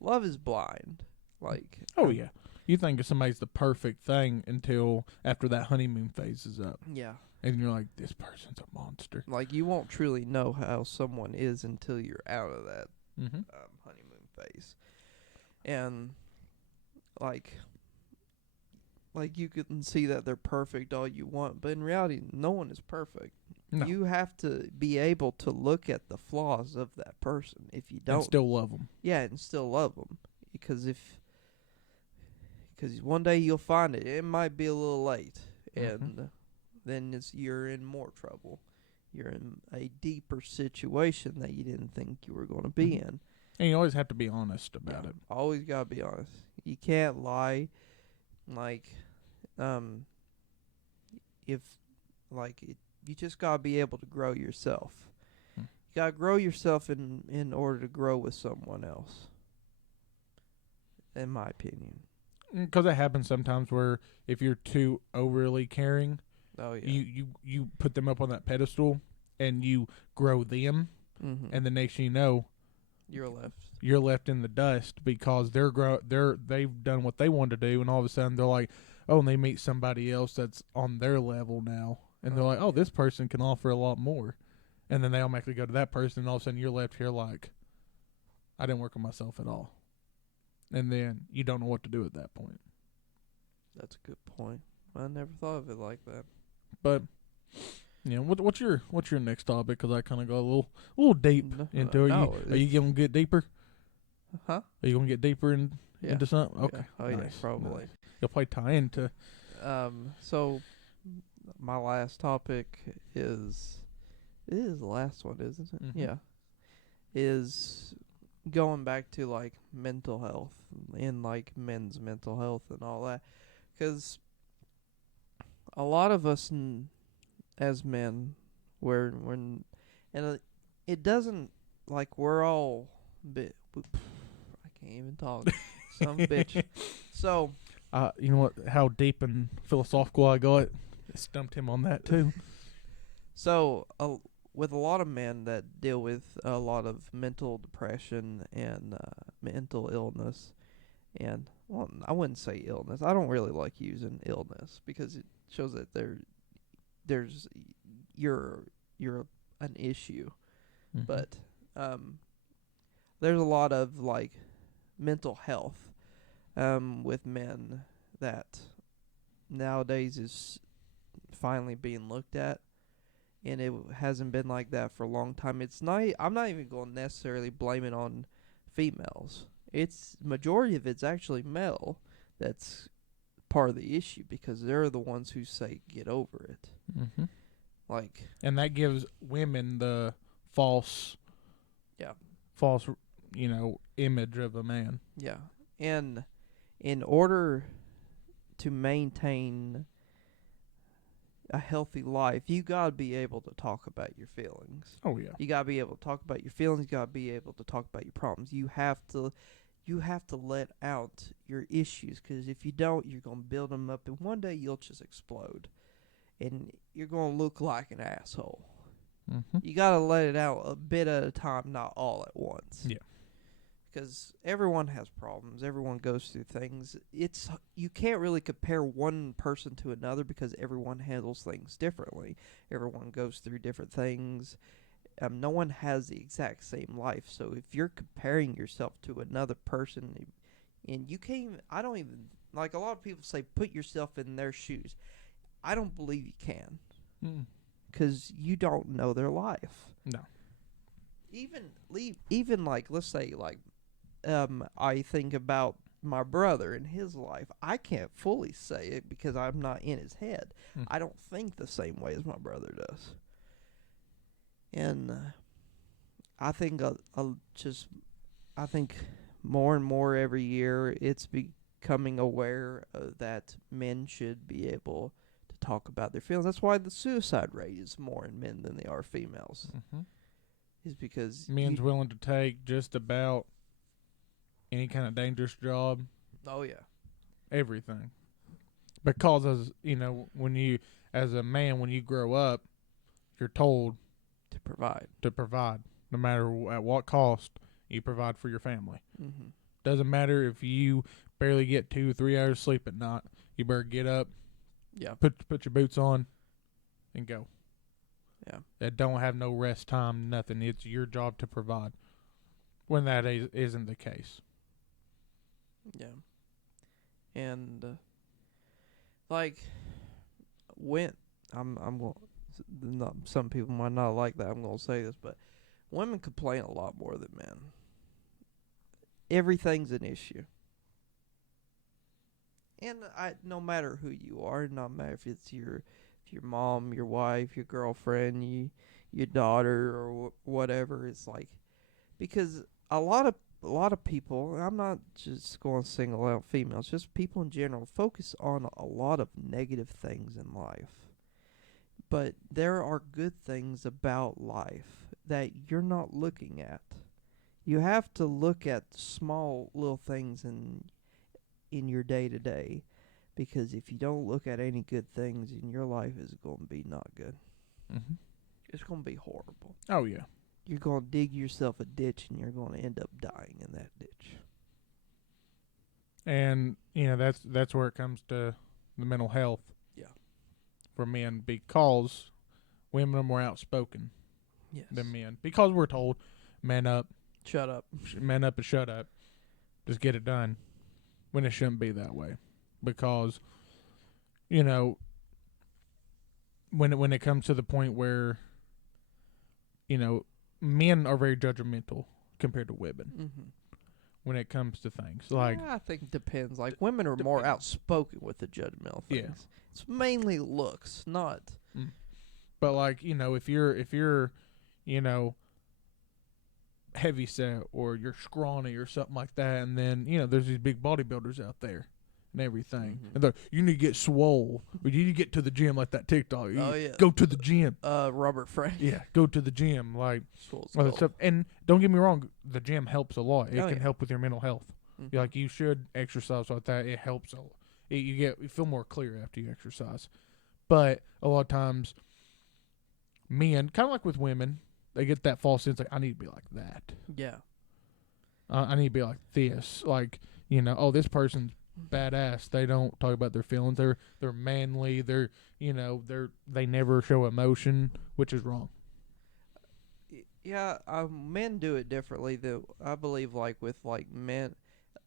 love is blind. Yeah, you think somebody's the perfect thing until after that honeymoon phase is up. Yeah, and you're like, this person's a monster. You won't truly know how someone is until you're out of that honeymoon phase, and you can see that they're perfect all you want, but in reality, no one is perfect. No. You have to be able to look at the flaws of that person. If you don't, and still love them. Yeah, and still love them, because one day you'll find it. It might be a little late, and then you're in more trouble. You're in a deeper situation that you didn't think you were going to be in. And you always have to be honest about it. Always got to be honest. You can't lie. um, if like you just gotta be able to grow yourself. Hmm. You gotta grow yourself in order to grow with someone else. In my opinion. Because it happens sometimes where if you're too overly caring, Oh yeah. you put them up on that pedestal and you grow them, Mm-hmm. and the next thing you know, You're left. you're left in the dust because they've done what they wanted to do, and all of a sudden they're like, oh, and they meet somebody else that's on their level now, and they're like, oh, yeah. this person can offer a lot more, and then they automatically go to that person, and all of a sudden you're left here like, I didn't work on myself at all, and then you don't know what to do at that point. That's a good point. I never thought of it like that. But yeah, what's your next topic? Because I kind of got a little deep into it. Are you gonna get deeper? Huh? Are you gonna get deeper Yeah. into something? Okay. Yeah. Oh nice. yeah, probably. Nice. You'll probably tie into. So my last topic is it is the last one, isn't it? Mhm. Yeah. Is going back to like mental health and like men's mental health and all that, because a lot of us as men, when and it doesn't like we're all bit. I can't even talk. Some bitch. So You know what? How deep and philosophical I got. Stumped him on that too. So, with a lot of men that deal with a lot of mental depression and mental illness, and well, I wouldn't say illness. I don't really like using illness because it shows that there's you're an issue, Mhm. but there's a lot of like mental health with men that nowadays is finally being looked at, and it hasn't been like that for a long time. It's not. I'm not even going to necessarily blame it on females. It's majority of it's actually male that's part of the issue because they're the ones who say get over it. Mhm. Like, And that gives women the false, yeah, false, image of a man. yeah, and in order to maintain a healthy life, you gotta be able to talk about your feelings. Oh yeah. You gotta be able to talk about your feelings. You gotta be able to talk about your problems. You have to let out your issues, because if you don't, you're gonna build them up, and one day you'll just explode, and you're gonna look like an asshole. Mhm. You gotta let it out a bit at a time, not all at once. Yeah. Because everyone has problems. Everyone goes through things. You can't really compare one person to another because everyone handles things differently. Everyone goes through different things. No one has the exact same life. So if you're comparing yourself to another person, and you can't even, I don't even, like a lot of people say, put yourself in their shoes. I don't believe you can, Mm. because you don't know their life. No. Even like, let's say like, I think about my brother and his life. I can't fully say it because I'm not in his head. Mm. I don't think the same way as my brother does. And I think I think more and more every year it's becoming aware that men should be able to talk about their feelings. That's why the suicide rate is more in men than they are females. Mhm. Is because Men's willing to take just about any kind of dangerous job, oh yeah, everything. Because as a man, when you grow up, you're told to provide. to provide, no matter at what cost. You provide for your family. Mm-hmm. Doesn't matter if you barely get 2 or 3 hours sleep at night. You better get up, Yeah. put your boots on, and go. Yeah. That don't have no rest time, nothing. It's your job to provide. When that isn't the case. Yeah. And like when I'm going, not, some people might not like that I'm going to say this, but women complain a lot more than men. Everything's an issue. And no matter who you are, no matter if it's your mom, your wife, your girlfriend, your daughter, or whatever, it's like, because a lot of a lot of people, I'm not just going to single out females, just people in general, focus on a lot of negative things in life. But there are good things about life that you're not looking at. You have to look at small little things in your day to day, because if you don't look at any good things in your life, it's going to be not good. Mm-hmm. It's going to be horrible. Oh yeah. You're going to dig yourself a ditch, and you're going to end up dying in that ditch. And that's where it comes to the mental health. Yeah. For men, because women are more outspoken than men, because we're told, man up, shut up, man up and shut up, just get it done, when it shouldn't be that way. Because when it comes to the point where men are very judgmental compared to women. Mm-hmm. When it comes to things like, I think it depends. Like, women are more outspoken with the judgmental things. Yeah. It's mainly looks, not. But like, if you're heavy set, or you're scrawny or something like that, and then there's these big bodybuilders out there and everything, and you need to get swole, or you need to get to the gym, like that TikTok. Go to the gym. Robert Frank. Yeah, go to the gym, like all that stuff. And don't get me wrong, the gym helps a lot. It can help with your mental health. Mm-hmm. Like, you should exercise like that. It helps a lot. You feel more clear after you exercise. But a lot of times, men, kind of like with women, they get that false sense, like, I need to be like that. Yeah. I need to be like this. Like, this person's badass. They don't talk about their feelings. They're manly. They never show emotion, which is wrong. Yeah, men do it differently. Though I believe, like with men,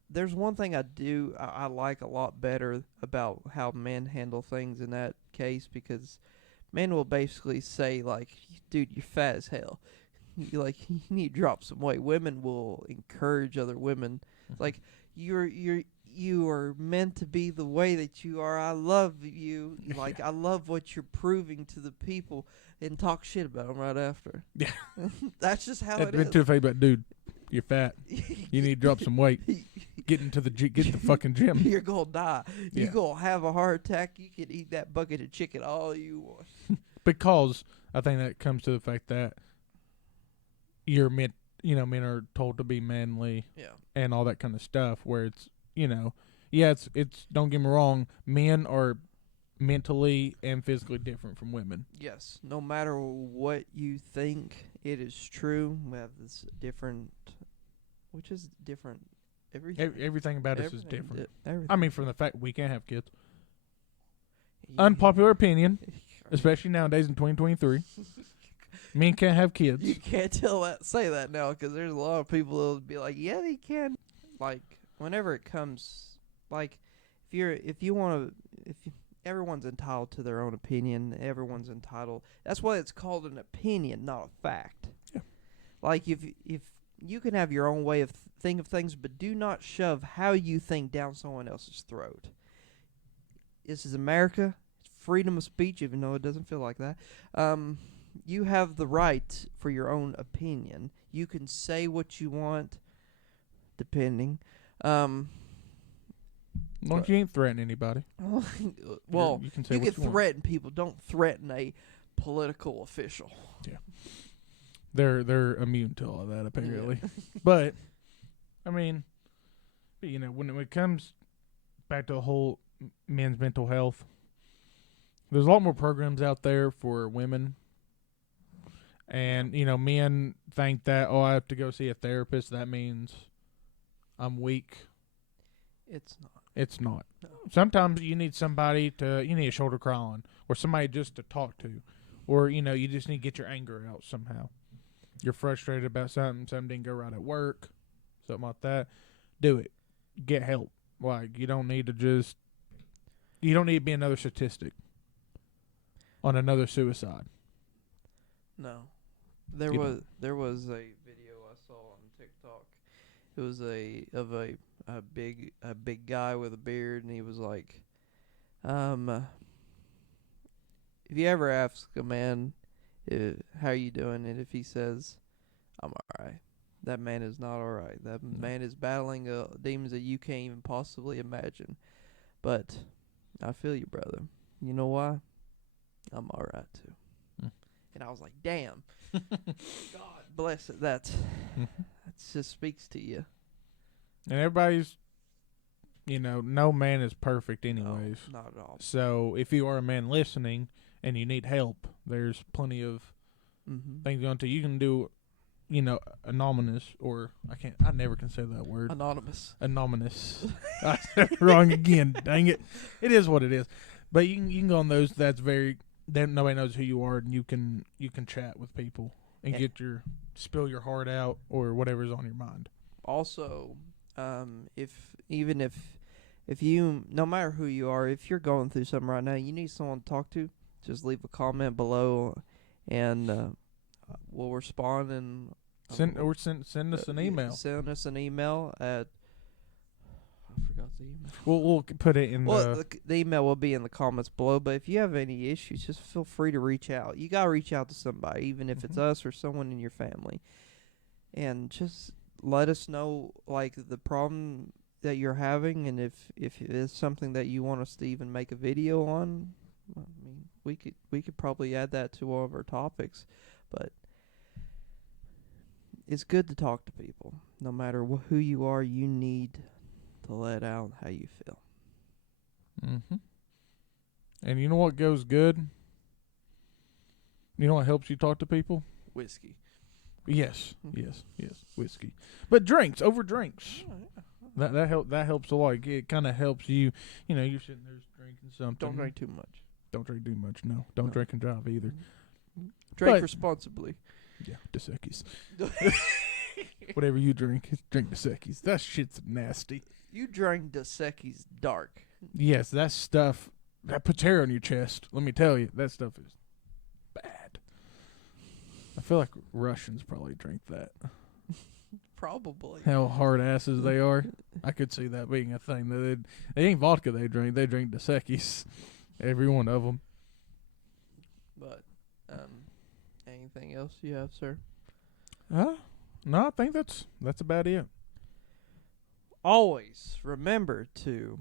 there's one thing I like a lot better about how men handle things in that case, because men will basically say, like, dude, you're fat as hell. You need to drop some weight. Women will encourage other women. Like, you are meant to be the way that you are. I love you. Like, I love what you're proving to the people, and talk shit about them right after. Yeah. That's just how it is. To the face about, dude, you're fat. You need to drop some weight. Get the fucking gym. You're going to die. You're going to have a heart attack. You can eat that bucket of chicken all you want. Because I think that comes to the fact that you're meant, men are told to be manly, and all that kind of stuff, where it's, it's don't get me wrong, men are mentally and physically different from women. Yes, no matter what you think, it is true. We have this different, which is different. Everything about us is different. Everything. I mean, from the fact we can't have kids. Unpopular opinion, especially nowadays in 2023. Men can't have kids. You can't say that now, because there's a lot of people that'll be like, yeah, they can. Like, whenever it comes, like, everyone's entitled to their own opinion. Everyone's entitled. That's why it's called an opinion, not a fact. Yeah. Like, if you can have your own way of think of things, but do not shove how you think down someone else's throat. This is America. It's freedom of speech, even though it doesn't feel like that. You have the right for your own opinion. You can say what you want, depending. As long as you ain't threatening anybody. Well, you can say you what can threaten people. Don't threaten a political official. Yeah. They're immune to all of that, apparently. Yeah. But, I mean, when it comes back to the whole men's mental health, there's a lot more programs out there for women. And, men think that, I have to go see a therapist. That means I'm weak. It's not. It's not. No. Sometimes you need somebody you need a shoulder cry on, or somebody just to talk to, or, you just need to get your anger out somehow. You're frustrated about something didn't go right at work, something like that. Do it. Get help. Like, you don't need to be another statistic on another suicide. No. There was a video I saw on TikTok. It was a big guy with a beard, and he was like, if you ever ask a man how you doing, and if he says, I'm alright, That man is not all right. That No. man is battling demons that you can't even possibly imagine. But I feel you, brother. You know why? I'm all right too. Mm. And I was like, damn. God bless it. That just speaks to you. And everybody's, no man is perfect anyways. No, not at all. So if you are a man listening and you need help, there's plenty of things going to. You can do, anonymous, or I never can say that word. Anonymous. I said it wrong again. Dang it. It is what it is. But you can go on those. That's then nobody knows who you are, and you can chat with people and spill your heart out or whatever's on your mind. Also, if you, no matter who you are, if you're going through something right now, you need someone to talk to, just leave a comment below, and we'll respond and send us an email. Send us an email at, I forgot the email. We'll put it in the email will be in the comments below. But if you have any issues, just feel free to reach out. You gotta reach out to somebody, even if it's us or someone in your family, and just let us know like the problem that you're having, and if it's something that you want us to even make a video on. I mean, we could probably add that to all of our topics, but it's good to talk to people. No matter who you are, you need to let out how you feel. And you know what goes good? You know what helps you talk to people? Whiskey. Yes, whiskey. But over drinks. That helps a lot. It kind of helps you. You're sitting there drinking something. Don't drink too much. Don't drink too much. No, don't drink and drive either. Drink responsibly. Yeah, Dos Equis. Whatever you drink Dos Equis. That shit's nasty. You drank Dos Equis dark. Yes, that stuff that puts hair on your chest. Let me tell you, that stuff is bad. I feel like Russians probably drink that. Probably. How hard asses they are. I could see that being a thing. They ain't vodka they drink. They drink Dos Equis. Every one of them. But, anything else you have, sir? No, I think that's about it. Always remember to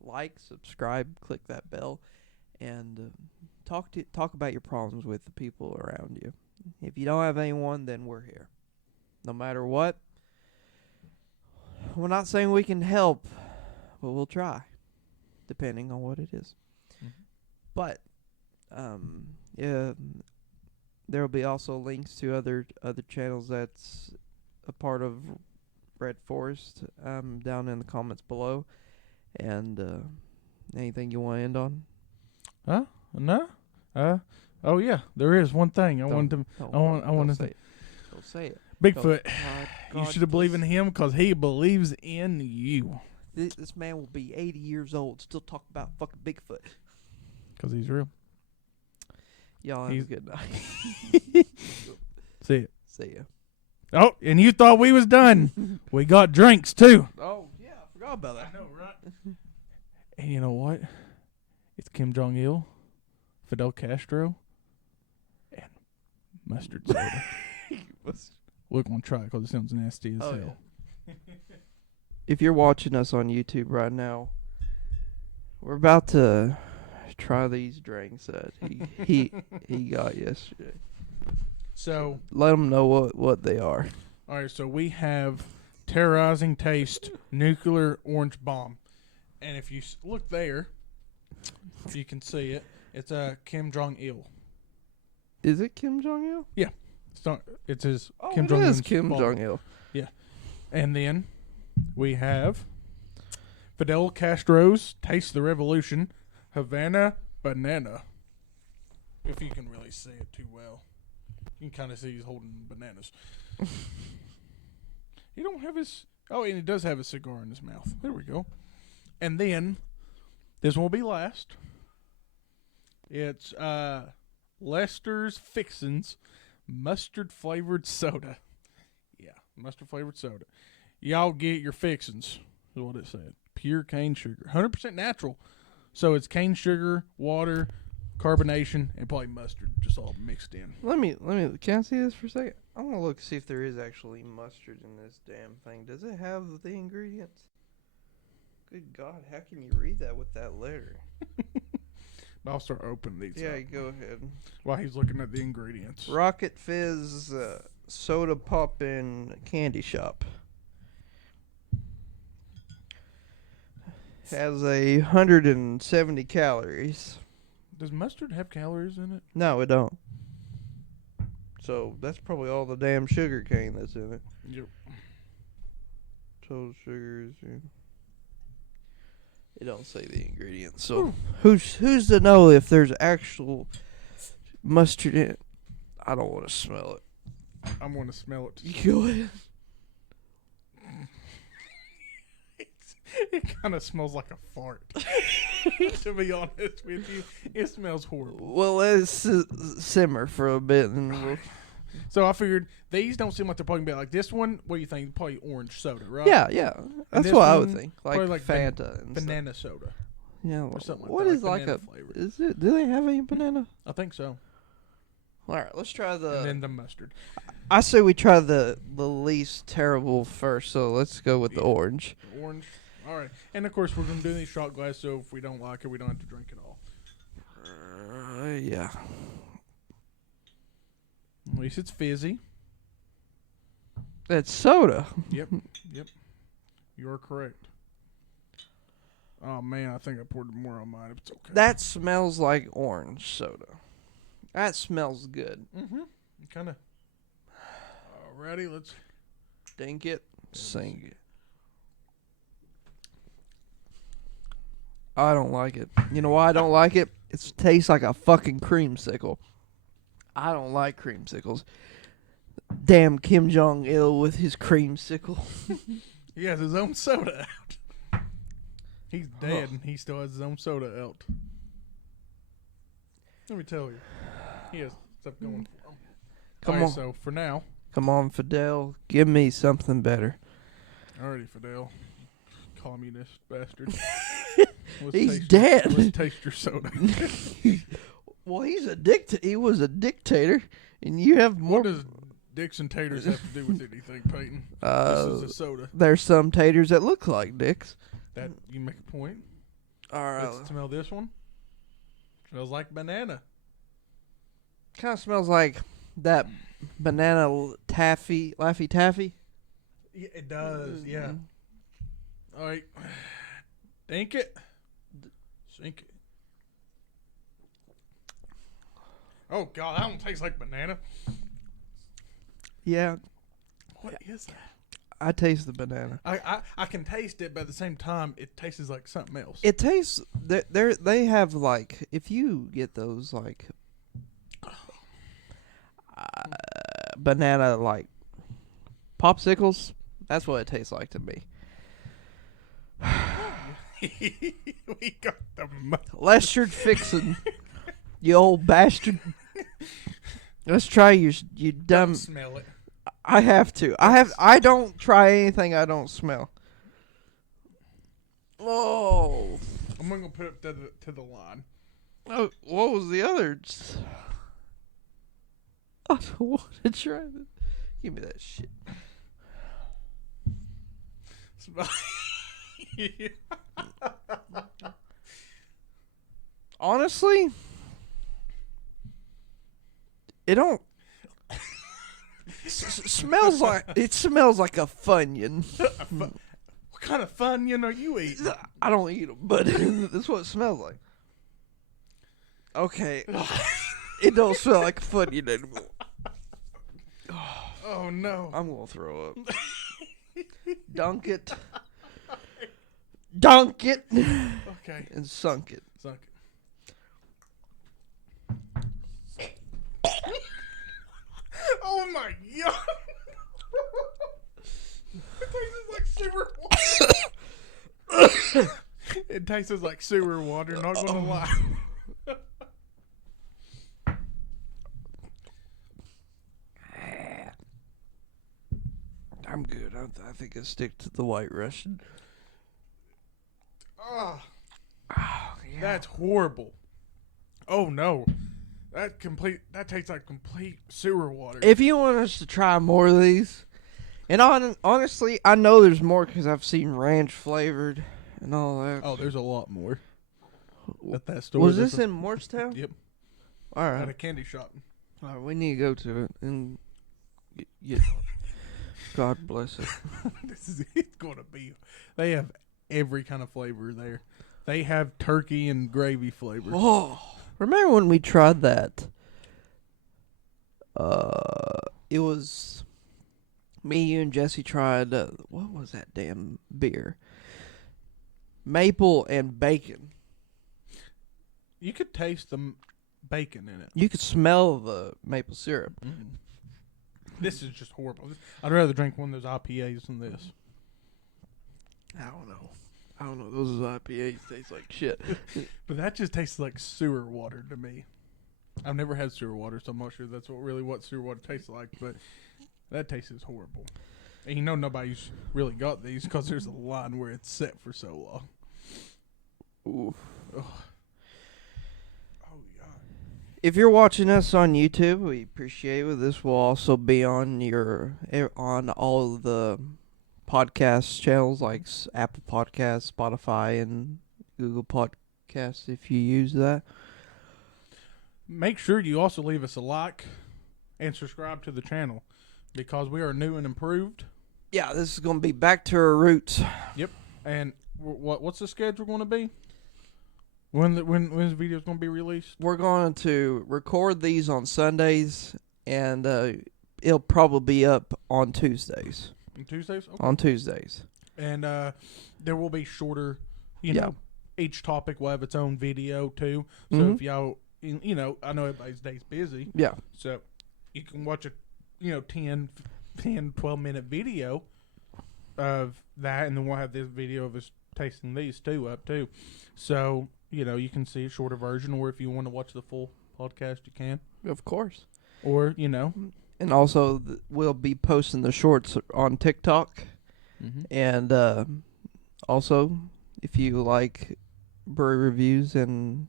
like, subscribe, click that bell, and talk about your problems with the people around you. If you don't have anyone, then we're here. No matter what, we're not saying we can help, but we'll try, depending on what it is. But, there will be also links to other channels that's a part of Red Forrest down in the comments below. And anything you want to end on? No. Oh yeah, there is one thing I want to say. Don't say it. Bigfoot. God, you should have believed in him because he believes in you. This man will be 80 years old, still talk about fucking Bigfoot. Because he's real. Y'all have a good night. See ya. See ya. Oh, and you thought we was done. We got drinks too. Oh, yeah, I forgot about that. I know, right? And you know what? It's Kim Jong-il, Fidel Castro, and mustard soda. We're going to try it because it sounds nasty as hell. Yeah. If you're watching us on YouTube right now, we're about to try these drinks that he got yesterday. So let them know what they are. All right, so we have terrorizing taste nuclear orange bomb, and if you look there, if you can see it, it's a Kim Jong-il. Is it Kim Jong-il? Yeah, it's his Kim Jong-il. It is Kim Jong-il. Yeah, and then we have Fidel Castro's Taste the Revolution Havana Banana. If you can really see it too well. You can kind of see he's holding bananas. He don't have his... Oh, and he does have a cigar in his mouth. There we go. And then, this will be last. It's Lester's Fixins mustard-flavored soda. Yeah, mustard-flavored soda. Y'all get your fixins, is what it said. Pure cane sugar. 100% natural. So it's cane sugar, water, carbonation, and probably mustard just all mixed in. Let me. Can I see this for a second? I'm gonna look see if there is actually mustard in this damn thing. Does it have the ingredients? Good God, how can you read that with that letter? I'll start opening these. Yeah, up go ahead. while he's looking at the ingredients. Rocket Fizz soda pop and candy shop. Has 170 calories. Does mustard have calories in it? No, it don't. So that's probably all the damn sugar cane that's in it. Yep. Total sugars. Yeah. It don't say the ingredients. So who's to know if there's actual mustard in it? I don't want to smell it. I'm going to smell it. You go ahead. It kind of smells like a fart. To be honest with you, it smells horrible. Well, let's simmer for a bit, and we'll... So I figured these don't seem like they're probably like this one. What do you think? Probably orange soda, right? Yeah. That's this what I would one, think. probably Like like Fanta and banana soda. stuff. Yeah. Or something like What that, is like banana a? flavored. Is it? Do they have any banana? I think so. All right, let's try And the. then the mustard. I say we try the least terrible first. So let's go with the orange. Orange. All right. And of course, we're going to do these shot glass, so if we don't like it, we don't have to drink it all. Yeah. At least it's fizzy. That's soda. Yep. You're correct. Oh, man, I think I poured more on mine. It's okay. That smells like orange soda. That smells good. Mm-hmm. Kind of. Alrighty, let's Dink it. Sing it. I don't like it. You know why I don't like it? It tastes like a fucking creamsicle. I don't like creamsicles. Damn Kim Jong-il with his creamsicle. He has his own soda out. He's dead and he still has his own soda out. Let me tell you. He has stuff going for him. Come on. So for now. Come on, Fidel. Give me something better. Alrighty, Fidel. Communist bastard. He's dead. Let's taste your soda. Well, he's a he was a dictator, and you have more. What does dicks and taters have to do with anything, Peyton? This is a soda. There's some taters that look like dicks. That you make a point. All right. Let's smell this one. Smells like banana. Kind of smells like that banana Laffy Taffy. Yeah, it does. Yeah. All right. Dink it. Sink it. Oh, God, that don't taste like banana. Yeah, What is that? I taste the banana. I can taste it, but at the same time, it tastes like something else. It tastes. They have like if you get those like banana like popsicles. That's what it tastes like to me. We got the Lester fixin', you old bastard. Let's try you dumb. Don't smell it. I have to. I don't try anything I don't smell. Oh. I'm gonna put it to the line. Oh, what was the other? I don't want to try this. Give me that shit. Honestly, it don't. Smells like it smells like a Funyun. What kind of Funyun are you eating? I don't eat them, but that's what it smells like. Okay, it don't smell like a Funyun anymore. Oh no! I'm gonna throw up. Dunk it. Dunk it. Okay. And sunk it. Sunk it. Oh my God! It tastes like sewer water. It tastes like sewer water, not gonna lie. I'm good. I think I stick to the White Russian. Oh, Oh, yeah. that's horrible. Oh no. That tastes like complete sewer water. If you want us to try more of these, and honestly, I know there's more because I've seen ranch flavored and all that. Oh, there's a lot more at that store. Was this in Morristown? Yep. All At a right. candy shop. All right, we need to go to it and get. God bless it. It's going to be. They have every kind of flavor there. They have turkey and gravy flavors. Oh, remember when we tried that? It was me, you, and Jesse tried. What was that damn beer? Maple and bacon. You could taste the bacon in it. You could smell the maple syrup. Mm. This is just horrible. I'd rather drink one of those IPAs than this. I don't know. Those IPAs taste like shit. But that just tastes like sewer water to me. I've never had sewer water, so I'm not sure that's what sewer water tastes like. But that tastes horrible. And you know nobody's really got these because there's a line where it's set for so long. Ooh. Ugh. Oh, yeah. If you're watching us on YouTube, we appreciate it. This will also be on on all of the podcast channels like Apple Podcasts, Spotify, and Google Podcasts if you use that. Make sure you also leave us a like and subscribe to the channel because we are new and improved. Yeah, this is going to be back to our roots. Yep. And what's the schedule going to be? When this video is going to be released? We're going to record these on Sundays, and it'll probably be up on Tuesdays. On Tuesdays? Okay. On Tuesdays. And there will be shorter, you Yeah. know, each topic will have its own video too. So Mhm. if y'all, you know, I know everybody's day's busy. Yeah. So you can watch a, 10, 12-minute video of that, and then we'll have this video of us tasting these two up too. So, you can see a shorter version, or if you want to watch the full podcast, you can. Of course. Or, And also, we'll be posting the shorts on TikTok. mm-hmm. And also, if you like brewery reviews and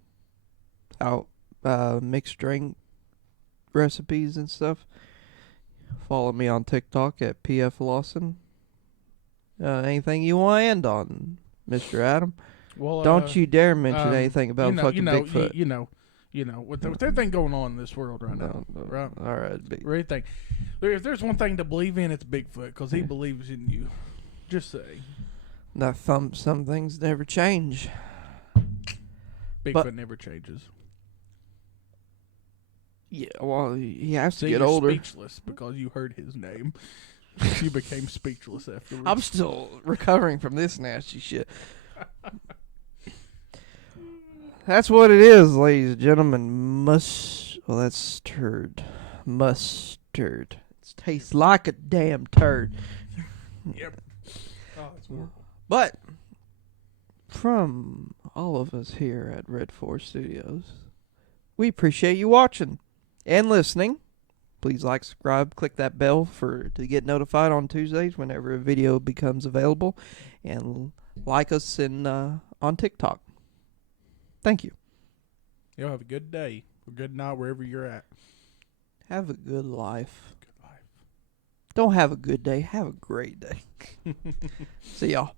mixed drink recipes and stuff, follow me on TikTok at PF Lawson. Anything you want to end on, Mr. Adam? Well, Don't you dare mention anything about fucking Bigfoot. with everything going on in this world right now. No. Right? All right. Really think if there's one thing to believe in, it's Bigfoot because he believes in you. Just say. Now, some things never change. Bigfoot never changes. Yeah, well, he has to See, get you're older. speechless because you heard his name. You became speechless afterwards. I'm still recovering from this nasty shit. That's what it is, ladies and gentlemen. That's turd. Mustard. It tastes like a damn turd. Yep. Oh, that's horrible. But from all of us here at Red Forest Studios, we appreciate you watching and listening. Please like, subscribe, click that bell to get notified on Tuesdays whenever a video becomes available, and like us on TikTok. Thank you. Y'all have a good day or good night wherever you're at. Have a good life. Good life. Don't have a good day. Have a great day. See y'all.